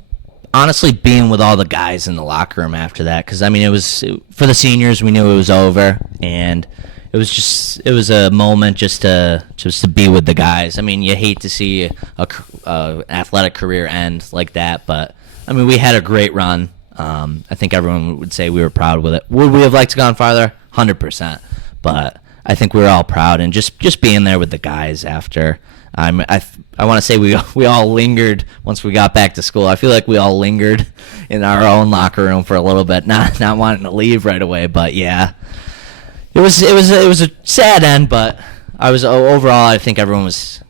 honestly being with all the guys in the locker room after that. Because, it was for the seniors, we knew it was over. And it was a moment just to be with the guys. You hate to see a athletic career end like that. But, we had a great run. I think everyone would say we were proud with it. Would we have liked to gone farther? 100%. But I think we were all proud, and just being there with the guys after. I want to say we all lingered once we got back to school. I feel like we all lingered in our own locker room for a little bit, not wanting to leave right away. But yeah, it was a sad end, but overall I think everyone was.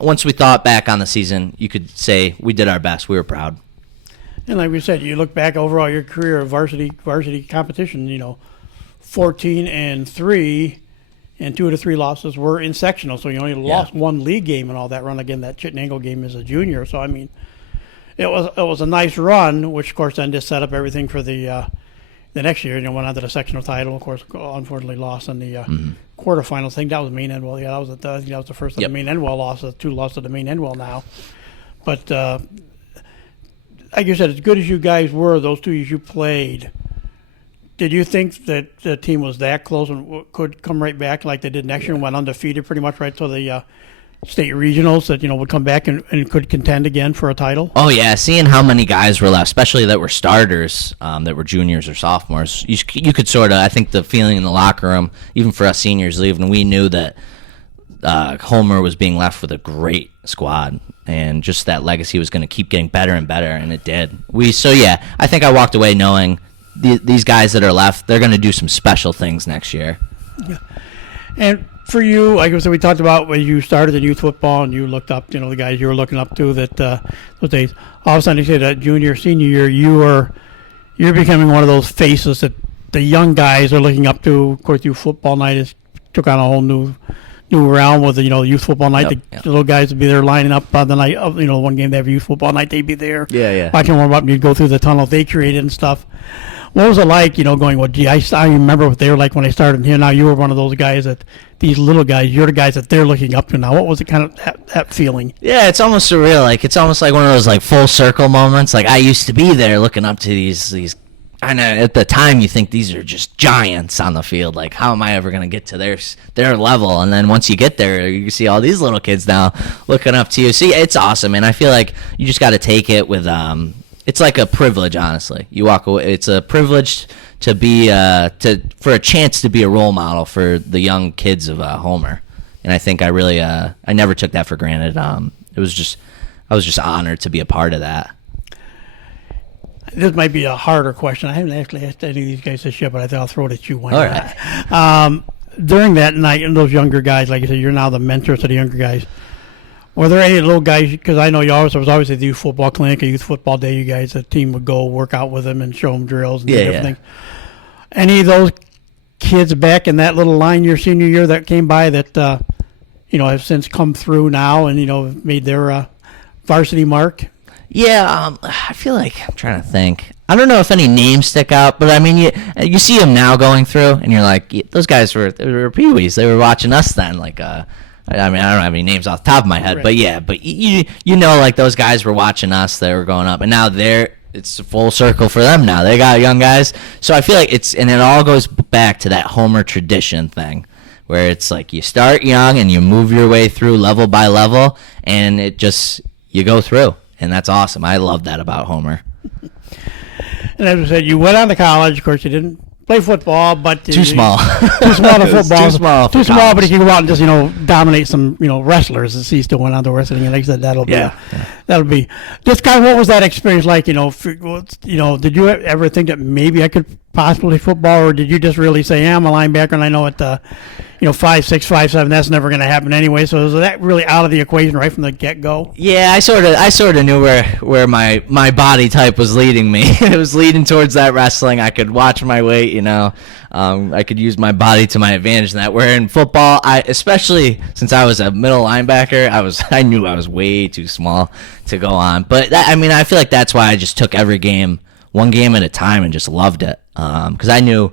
Once we thought back on the season, you could say we did our best. We were proud. And like we said, you look back overall your career of varsity competition, 14-3, and 2 of the 3 losses were in sectional. So you only lost one league game and all that run. Again, that Chittenango game as a junior. So it was a nice run, which of course then just set up everything for the next year. Went on to the sectional title. Of course, unfortunately lost in the quarterfinals. I think that was Maine Endwell. Yeah, that was the first of the Maine Endwell losses. 2 losses to the Maine Endwell now, but. Like you said, as good as you guys were, those 2 years you played, did you think that the team was that close and could come right back like they did next year and went undefeated pretty much right to the state regionals that, would come back and could contend again for a title? Oh, yeah. Seeing how many guys were left, especially that were starters, that were juniors or sophomores, you could sort of, I think the feeling in the locker room, even for us seniors leaving, we knew that Homer was being left with a great squad. And just that legacy was going to keep getting better and better, and it did. I think I walked away knowing these guys that are left, they're going to do some special things next year. Yeah. And for you, like I said, we talked about when you started in youth football and you looked up, the guys you were looking up to that those days. All of a sudden, you say that junior, senior year, you're becoming one of those faces that the young guys are looking up to. Of course, youth football night took on a whole new realm with youth football night. The little guys would be there lining up on the night of one game they have youth football night. They'd be there, watching warm up, and you'd go through the tunnel they created and stuff. What was it like, going, well, gee, I remember what they were like when I started here. Now you were one of those guys that these little guys, you're the guys that they're looking up to now. What was it kind of that feeling? Yeah, it's almost surreal. Like, it's almost like one of those, like, full circle moments. Like, I used to be there looking up to these. I know at the time you think these are just giants on the field. Like, how am I ever going to get to their level? And then once you get there, you see all these little kids now looking up to you. See, it's awesome, and I feel like you just got to take it with it's like a privilege, honestly. You walk away. It's a privilege to be for a chance to be a role model for the young kids of Homer, and I think I really I never took that for granted. I was just honored to be a part of that. This might be a harder question. I haven't actually asked any of these guys this yet, but I thought I'll throw it at you. All right. During that night, and those younger guys, like I said, you're now the mentors of the younger guys. Were there any little guys, because I know there was always a youth football clinic, a youth football day, you guys, the team would go work out with them and show them drills and do different things. Any of those kids back in that little line your senior year that came by that, have since come through now and, made their varsity mark? Yeah, I feel like I'm trying to think. I don't know if any names stick out, but I mean, you see them now going through, and you're like, those guys were peewees. They were watching us then. Like, I mean, I don't have any names off the top of my head, right. but you like those guys were watching us. They were going up, and now it's a full circle for them now. They got young guys, so I feel like and it all goes back to that Homer tradition thing, where it's like you start young and you move your way through level by level, and you go through. And that's awesome. I love that about Homer. And as I said, you went on to college. Of course, you didn't play football, but too small. Too small to football. Too small. But if you go out and just dominate some wrestlers, and he still went on to wrestling, and like I said, that'll be just kind of what was that experience like? Did you ever think that maybe I could possibly football, or did you just really say, I'm a linebacker, and I know at 5'6", 5'7", that's never going to happen anyway. So was that really out of the equation right from the get go? Yeah, I sort of knew where my body type was leading me. It was leading towards that wrestling. I could watch my weight, I could use my body to my advantage in that. Where in football, especially since I was a middle linebacker, I knew I was way too small to go on. But I feel like that's why I just took every game, one game at a time, and just loved it. Because I knew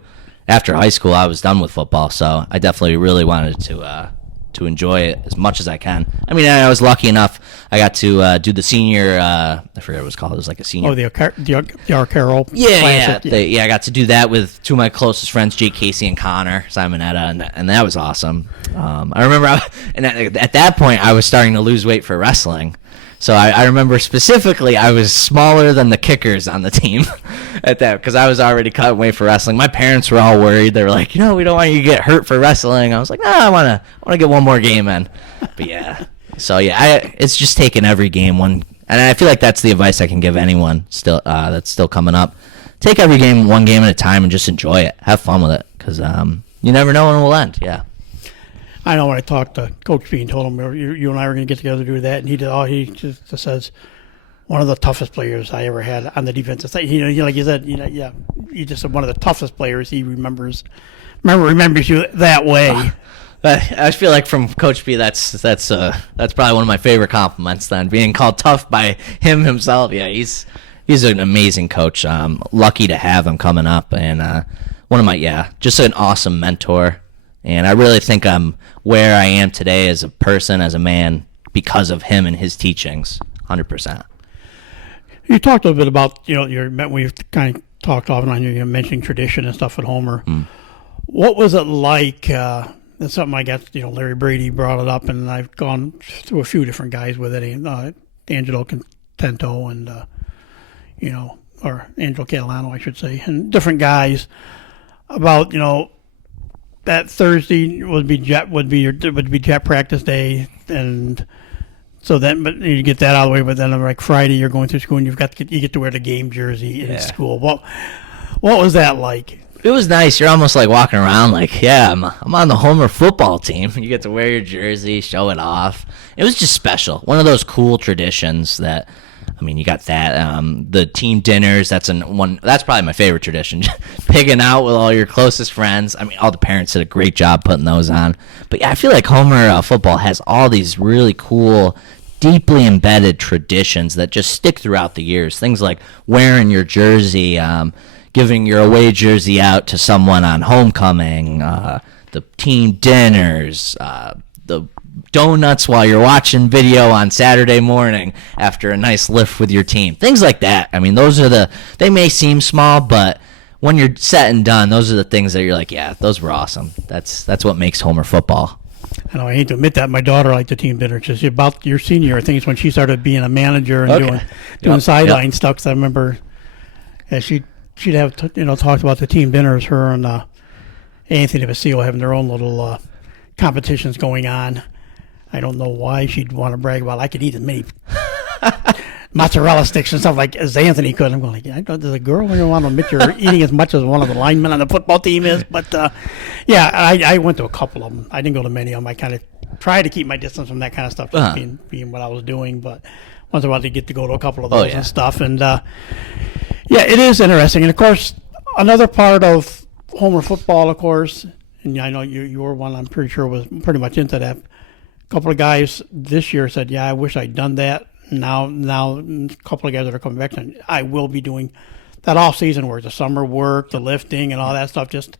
after high school I was done with football, so I definitely really wanted to enjoy it as much as I can. I mean, I was lucky enough. I got to do the senior. I forget what it was called. It was like a senior. Oh, the Arcaro. Yeah. I got to do that with two of my closest friends, Jake Casey and Connor Simonetta, and that was awesome. I remember, at that point, I was starting to lose weight for wrestling. So I remember specifically I was smaller than the kickers on the team at that, because I was already cutting weight for wrestling. My parents were all worried. They were like, we don't want you to get hurt for wrestling. I was like, no, I want to get one more game in. But yeah. So yeah, it's just taking every game one, and I feel like that's the advice I can give anyone still that's still coming up. Take every game one game at a time and just enjoy it. Have fun with it, because you never know when it will end. Yeah. I know when I talked to Coach B and told him you and I were going to get together to do that, and he just says one of the toughest players I ever had on the defensive side. Like you said, you just said one of the toughest players he remembers you that way. I feel like from Coach B, that's probably one of my favorite compliments. Then being called tough by him himself. Yeah, he's an amazing coach. Lucky to have him coming up, and just an awesome mentor. And I really think I'm where I am today as a person, as a man, because of him and his teachings, 100%. You talked a little bit about, we've kind of talked off and on, you're mentioning tradition and stuff at Homer. What was it like? That's something I guess, Larry Brady brought it up, and I've gone through a few different guys with it. Angelo Contento and, or Angelo Catalano, I should say, and different guys about, that Thursday would be jet practice day, and so then, but you get that out of the way. But then like Friday, you're going through school and you get to wear the game jersey in school. What was that like? It was nice. You're almost like walking around like, yeah, I'm on the Homer football team. You get to wear your jersey, show it off. It was just special. One of those cool traditions that, I mean, you got that. The team dinners, that's probably my favorite tradition. Pigging out with all your closest friends. I mean, all the parents did a great job putting those on. But yeah, I feel like Homer football has all these really cool, deeply embedded traditions that just stick throughout the years. Things like wearing your jersey, giving your away jersey out to someone on homecoming, the team dinners, the donuts while you're watching video on Saturday morning after a nice lift with your team. Things like that. I mean, they may seem small, but when you're set and done, those are the things that you're like, yeah, those were awesome. That's what makes Homer football. I know I hate to admit that my daughter liked the team dinner. Just about your senior year, I think it's when she started being a manager and doing sideline stuff. 'Cause I remember she'd have talked about the team dinners. Her and Anthony Vasile having their own little competitions going on. I don't know why she'd want to brag about I could eat as many mozzarella sticks and stuff like as Anthony could. I'm going like, I thought there's a girl who want to admit you're eating as much as one of the linemen on the football team is. But yeah, I went to a couple of them. I didn't go to many of them. I kind of tried to keep my distance from that kind of stuff, just being what I was doing. But once in a while, I get to go to a couple of those and stuff. And yeah, it is interesting. And of course, another part of Homer football, of course, and I know you were one. I'm pretty sure was pretty much into that. A couple of guys this year said, "Yeah, I wish I'd done that." Now, a couple of guys that are coming back saying, "I will be doing that off-season work, the summer work, the lifting, and all that stuff, just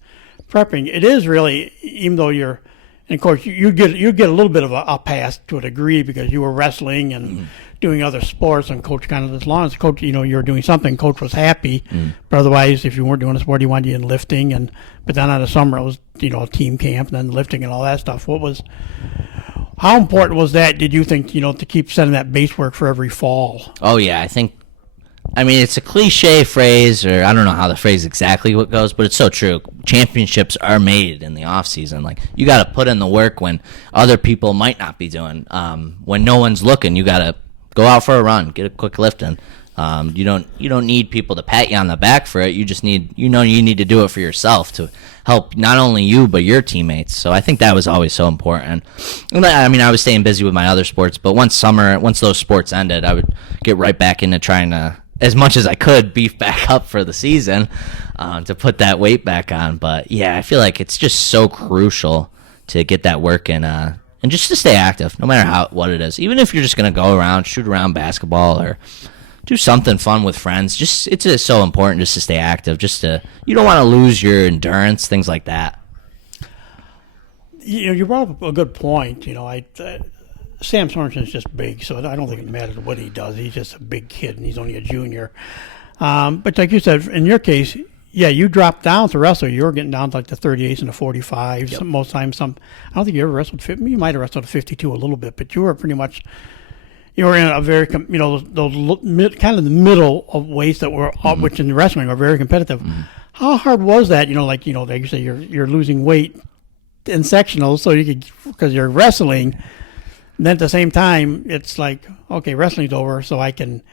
prepping." It is really, even though you're, and of course, you get a little bit of a pass to a degree because you were wrestling and doing other sports, and coach kind of, as long as coach, you were doing something, coach was happy. But otherwise, if you weren't doing a sport, he wanted you in lifting, but then on the summer it was a team camp and then lifting and all that stuff. How important was that, did you think, to keep sending that base work for every fall? Oh, yeah. I mean, it's a cliche phrase, or I don't know how the phrase exactly what goes, but it's so true. Championships are made in the off season. Like, you got to put in the work when other people might not be doing. When no one's looking, you got to go out for a run, get a quick lift in. You don't need people to pat you on the back for it. You just need you need to do it for yourself to help not only you but your teammates. So I think that was always so important. I mean, I was staying busy with my other sports, but once those sports ended, I would get right back into trying to, as much as I could, beef back up for the season, to put that weight back on. But yeah, I feel like it's just so crucial to get that work in, and just to stay active, no matter what it is. Even if you're just gonna go around, shoot around basketball, or do something fun with friends. It's just so important just to stay active. You don't want to lose your endurance, things like that. You brought up a good point. Sam Sorensen's just big, so I don't think it matters what he does. He's just a big kid, and he's only a junior. But like you said, in your case, yeah, you dropped down to wrestle. You were getting down to like the 38s and the 45s. Yep. Most times, I don't think you ever wrestled 50. You might have wrestled a 52 a little bit, but you were pretty much. You were in a very, those kind of the middle of weights that were, which in wrestling are very competitive. Mm-hmm. How hard was that? Like you say, you're losing weight in sectionals, so you could, because you're wrestling. And then at the same time, it's like, okay, wrestling's over, so I can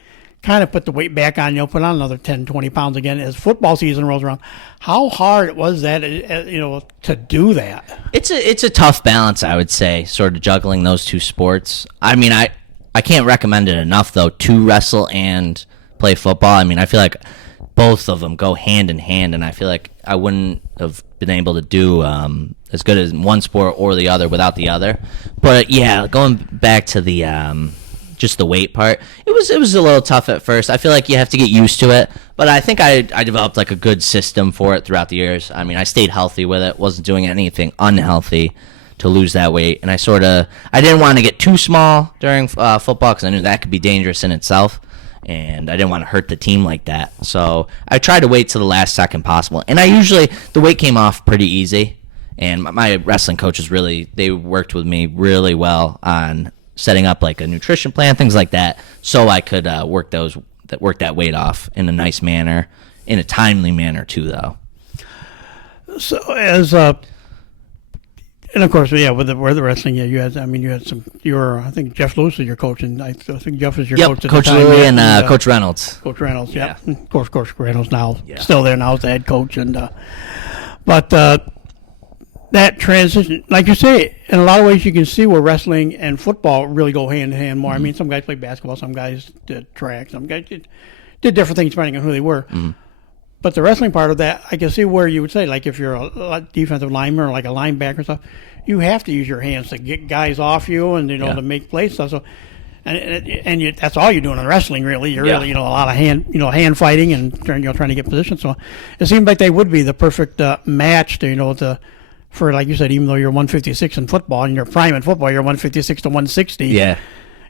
kind of put the weight back on, put on another 10, 20 pounds again as football season rolls around. How hard was that, to do that? It's a tough balance, I would say, sort of juggling those two sports. I mean, I can't recommend it enough, though, to wrestle and play football. I mean, I feel like both of them go hand in hand, and I feel like I wouldn't have been able to do as good as one sport or the other without the other. But, yeah, going back to the just the weight part, it was a little tough at first. I feel like you have to get used to it, but I think I developed like a good system for it throughout the years. I mean, I stayed healthy with it, wasn't doing anything unhealthy to lose that weight, and I didn't want to get too small during football because I knew that could be dangerous in itself, and I didn't want to hurt the team like that. So I tried to wait till the last second possible, and the weight came off pretty easy, and my wrestling coaches they worked with me really well on setting up like a nutrition plan, things like that, so I could work that weight off in a nice manner, in a timely manner too, though. So as And of course, yeah, with the wrestling, yeah, you had some. You were, I think, Jeff Lewis was your coach, and I think Jeff was your coach at Coach the time. Louie and Coach Reynolds. Coach Reynolds, Yeah. yeah. Of course, Coach Reynolds now Yeah. still there now as the head coach, and but that transition, like you say, in a lot of ways, you can see where wrestling and football really go hand in hand more. I mean, some guys played basketball, some guys did track, some guys did different things depending on who they were. But the wrestling part of that, I can see where you would say, like if you're a defensive lineman or like a linebacker or stuff, you have to use your hands to get guys off you and to make plays stuff. So, that's all you're doing in wrestling, really. You're really a lot of hand fighting and trying to get positions. So, it seems like they would be the perfect match for, like you said, even though you're 156 in football and you're prime in football, you're 156 to 160. Yeah.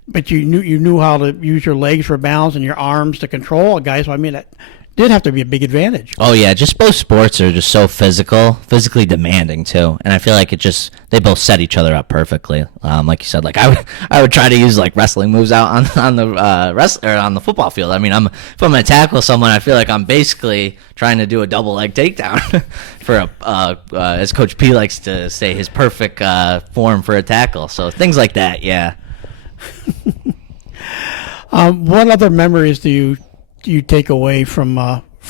But you knew how to use your legs for balance and your arms to control a guy. So I mean that did have to be a big advantage. Oh yeah, just both sports are just so physically demanding too, and I feel like they both set each other up perfectly. Like you said, like I would try to use like wrestling moves out on the football field. I mean, if I'm gonna tackle someone, I feel like I'm basically trying to do a double leg takedown for as Coach P likes to say, his perfect form for a tackle. So things like that, yeah. What other memories do you take away from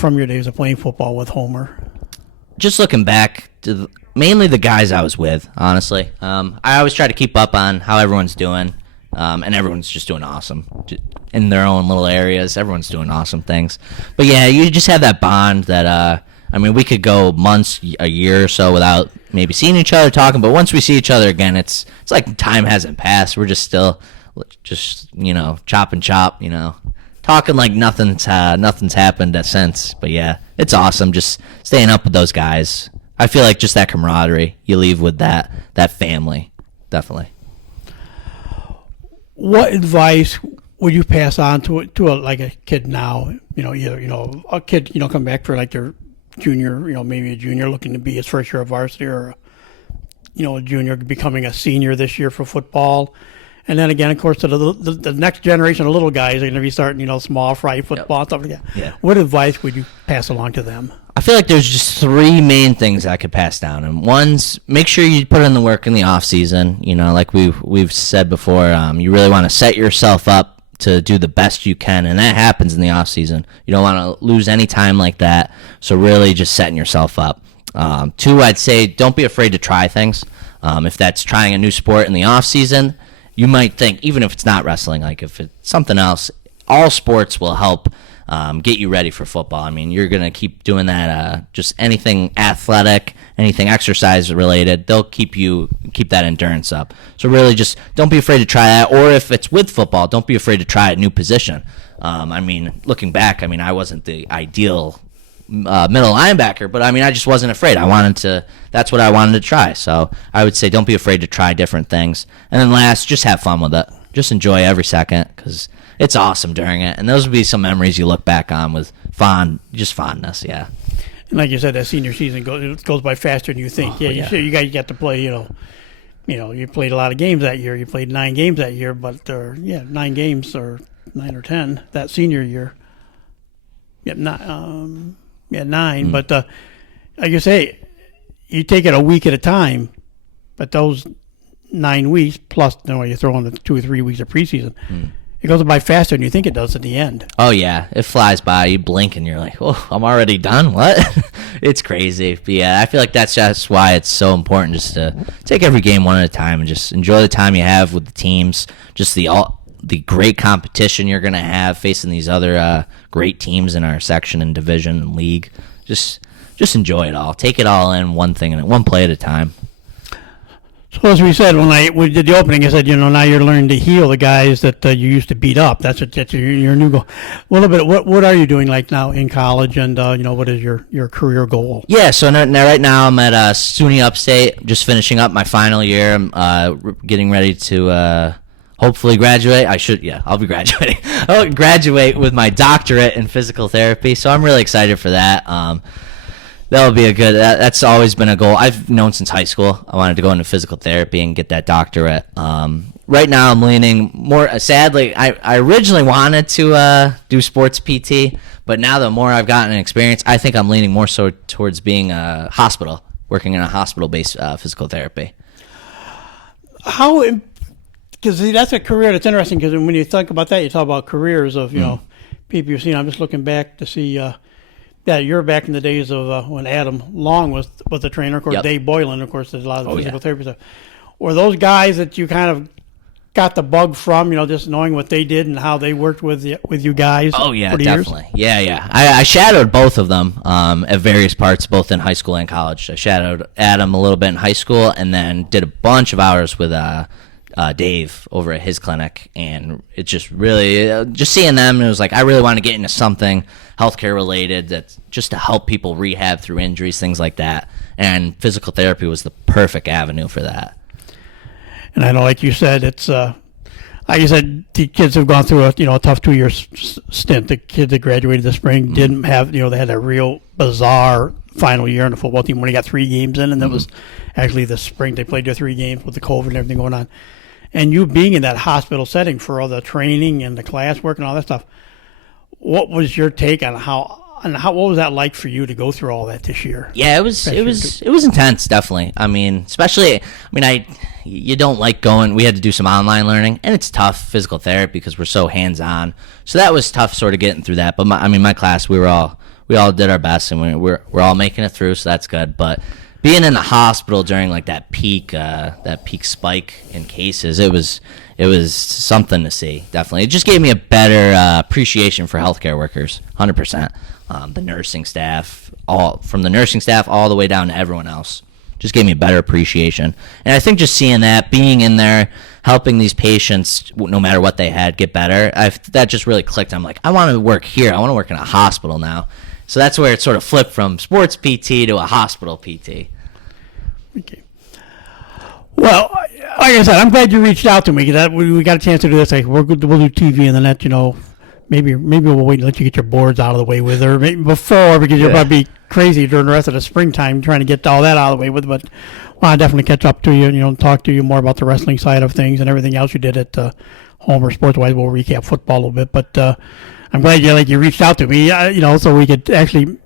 your days of playing football with Homer? Just looking back to mainly the guys I was with, honestly. I always try to keep up on how everyone's doing, and everyone's just doing awesome in their own little areas. Everyone's doing awesome things. But yeah, you just have that bond that we could go months, a year or so without maybe seeing each other, talking. But once we see each other again, it's like time hasn't passed. We're just still chop and chop, talking like nothing's happened since. But yeah, it's awesome just staying up with those guys. I feel like just that camaraderie you leave with that family, definitely. What advice would you pass on to a kid now? A kid come back for like their junior, maybe a junior looking to be his first year of varsity, or a junior becoming a senior this year for football. And then again, of course, to the next generation of little guys are going to be starting, small fry football, stuff like that. Yeah. What advice would you pass along to them? I feel like there's just three main things I could pass down. And one's, make sure you put in the work in the off season. Like we've said before, you really want to set yourself up to do the best you can, and that happens in the off season. You don't want to lose any time like that. So really, just setting yourself up. Two, I'd say don't be afraid to try things. If that's trying a new sport in the off season. You might think, even if it's not wrestling, like if it's something else, all sports will help get you ready for football. I mean, you're going to keep doing that, just anything athletic, anything exercise related, they'll keep that endurance up. So really just don't be afraid to try that. Or if it's with football, don't be afraid to try a new position. Looking back, I wasn't the ideal middle linebacker, but I just wasn't afraid. That's what I wanted to try. So I would say don't be afraid to try different things. And then last, just have fun with it. Just enjoy every second, because it's awesome during it. And those would be some memories you look back on with fondness, yeah. And like you said, that senior season goes by faster than you think. You guys got to play, you played a lot of games that year. You played 9 games that year, but 9 games, or 9 or 10 that senior year. Yeah, 9. But like you say, you take it a week at a time. But those 9 weeks plus, you throw in the 2 or 3 weeks of preseason, it goes by faster than you think it does at the end. Oh yeah, it flies by. You blink and you're like, "Oh, I'm already done." What? It's crazy. But yeah, I feel like that's just why it's so important just to take every game one at a time and just enjoy the time you have with the teams. Just the great competition you're going to have facing these other great teams in our section and division and league. Just enjoy it all. Take it all in, one play at a time. So as we said, when we did the opening, I said, now you're learning to heal the guys that you used to beat up. That's your new goal. A little bit. What are you doing like now in college, and what is your career goal? Yeah. So right now I'm at SUNY Upstate, just finishing up my final year. I'm getting ready to. Hopefully graduate. I'll be graduating. I'll graduate with my doctorate in physical therapy, so I'm really excited for that. That'll be that's always been a goal I've known since high school. I wanted to go into physical therapy and get that doctorate. Right now I'm leaning more, sadly, I originally wanted to do sports PT, but now the more I've gotten experience, I think I'm leaning more so towards being working in a hospital-based physical therapy. How, because that's a career that's interesting, because when you think about that, you talk about careers of, people you've seen. I'm just looking back to see, that you're back in the days of when Adam Long was the trainer. Of course, Yep. Dave Boylan, of course, there's a lot of physical yeah. therapy stuff. Were those guys that you kind of got the bug from, just knowing what they did and how they worked with you guys? Oh yeah, for the definitely. years? Yeah. I shadowed both of them at various parts, both in high school and college. I shadowed Adam a little bit in high school, and then did a bunch of hours with Dave over at his clinic, and it just really just seeing them. It was like I really want to get into something healthcare related that's just to help people rehab through injuries, things like that. And physical therapy was the perfect avenue for that. And I know, like you said, it's like you said, the kids have gone through a tough 2 year stint. The kid that graduated this spring didn't have they had a real bizarre final year in the football team when he got 3 games in, and that was actually the spring they played their 3 games with the COVID and everything going on. And you being in that hospital setting for all the training and the classwork and all that stuff, what was your take on what was that like for you to go through all that this year? Yeah, it was intense, definitely. I mean, you don't like going. We had to do some online learning, and it's tough physical therapy because we're so hands on. So that was tough, sort of getting through that. But my class, we all did our best, and we're all making it through. So that's good. But being in the hospital during like that peak spike in cases, it was something to see. Definitely, it just gave me a better appreciation for healthcare workers. 100%. The nursing staff, from the nursing staff all the way down to everyone else, just gave me a better appreciation. And I think just seeing that, being in there, helping these patients, no matter what they had, get better, that just really clicked. I'm like, I want to work here. I want to work in a hospital now. So that's where it sort of flipped from sports PT to a hospital PT. Okay. Well, like I said, I'm glad you reached out to me, because we got a chance to do this. Like, we'll do TV and then that, maybe we'll wait and let you get your boards out of the way with her maybe before, because you'll probably be crazy during the rest of the springtime trying to get all that out of the way with. But well, I'll definitely catch up to you and talk to you more about the wrestling side of things and everything else you did at Homer Sports-wise. We'll recap football a little bit, but I'm glad you reached out to me, so we could actually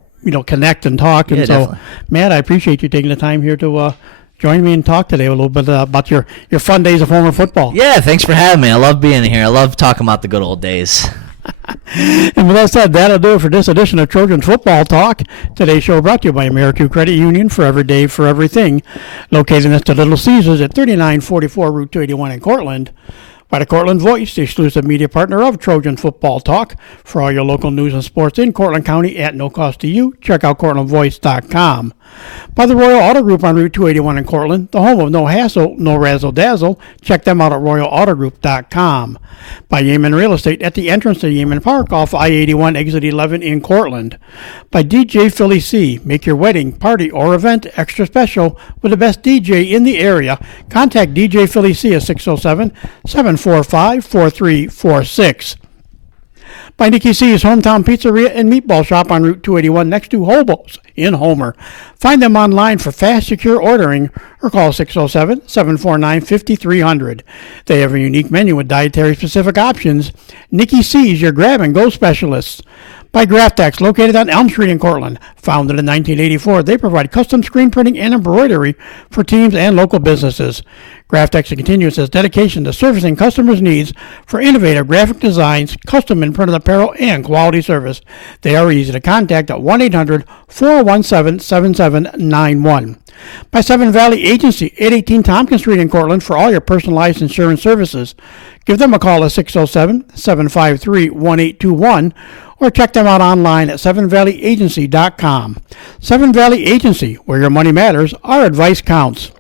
connect and talk. And so, definitely. Matt, I appreciate you taking the time here to join me and talk today a little bit about your fun days of Homer football. Yeah, thanks for having me. I love being here. I love talking about the good old days. And with that said, that'll do it for this edition of Trojans Football Talk. Today's show brought to you by American Credit Union, for every day, for everything. Located next to Little Caesars at 3944 Route 281 in Cortland. By the Cortland Voice, the exclusive media partner of Trojan Football Talk. For all your local news and sports in Cortland County at no cost to you, check out CortlandVoice.com. By the Royal Auto Group on Route 281 in Cortland, the home of no hassle, no razzle-dazzle. Check them out at RoyalAutoGroup.com. By Yeaman Real Estate at the entrance to Yeaman Park off I-81 exit 11 in Cortland. By DJ Philly C. Make your wedding, party, or event extra special with the best DJ in the area. Contact DJ Philly C at 607-745-4346. By Nikki C's Hometown Pizzeria and Meatball Shop on Route 281 next to Hobo's in Homer. Find them online for fast, secure ordering or call 607-749-5300. They have a unique menu with dietary-specific options. Nikki C's, your grab-and-go specialists. By Graftex, located on Elm Street in Cortland. Founded in 1984, they provide custom screen printing and embroidery for teams and local businesses. Graftex continues its dedication to servicing customers' needs for innovative graphic designs, custom and printed apparel, and quality service. They are easy to contact at 1-800-417-7791. By Seven Valley Agency, 818 Tompkins Street in Cortland, for all your personalized insurance services. Give them a call at 607-753-1821. Or check them out online at sevenvalleyagency.com. Seven Valley Agency, where your money matters, our advice counts.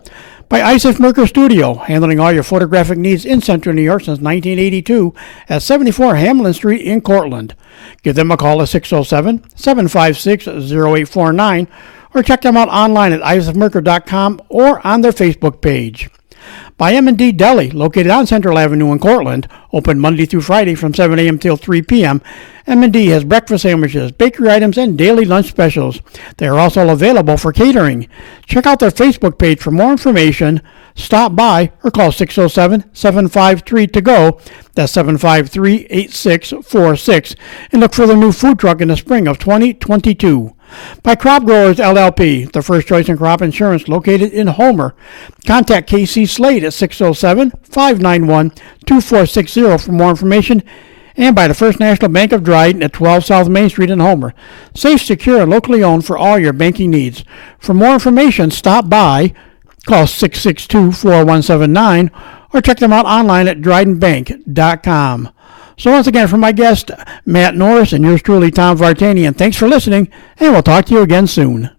By Isaac Merker Studio, handling all your photographic needs in Central New York since 1982 at 74 Hamlin Street in Cortland. Give them a call at 607-756-0849 or check them out online at isaacmerker.com or on their Facebook page. By M&D Deli, located on Central Avenue in Cortland, open Monday through Friday from 7 a.m. till 3 p.m. M&D has breakfast sandwiches, bakery items, and daily lunch specials. They are also available for catering. Check out their Facebook page for more information. stop by or call 607-753-TO-GO. That's 753-8646. And look for the new food truck in the spring of 2022. By Crop Growers LLP, the first choice in crop insurance located in Homer. Contact KC Slade at 607-591-2460 for more information. And by the First National Bank of Dryden at 12 South Main Street in Homer. Safe, secure, and locally owned for all your banking needs. For more information, stop by, call 662-4179, or check them out online at drydenbank.com. So once again, from my guest, Matt Norris, and yours truly, Tom Vartanian, thanks for listening, and we'll talk to you again soon.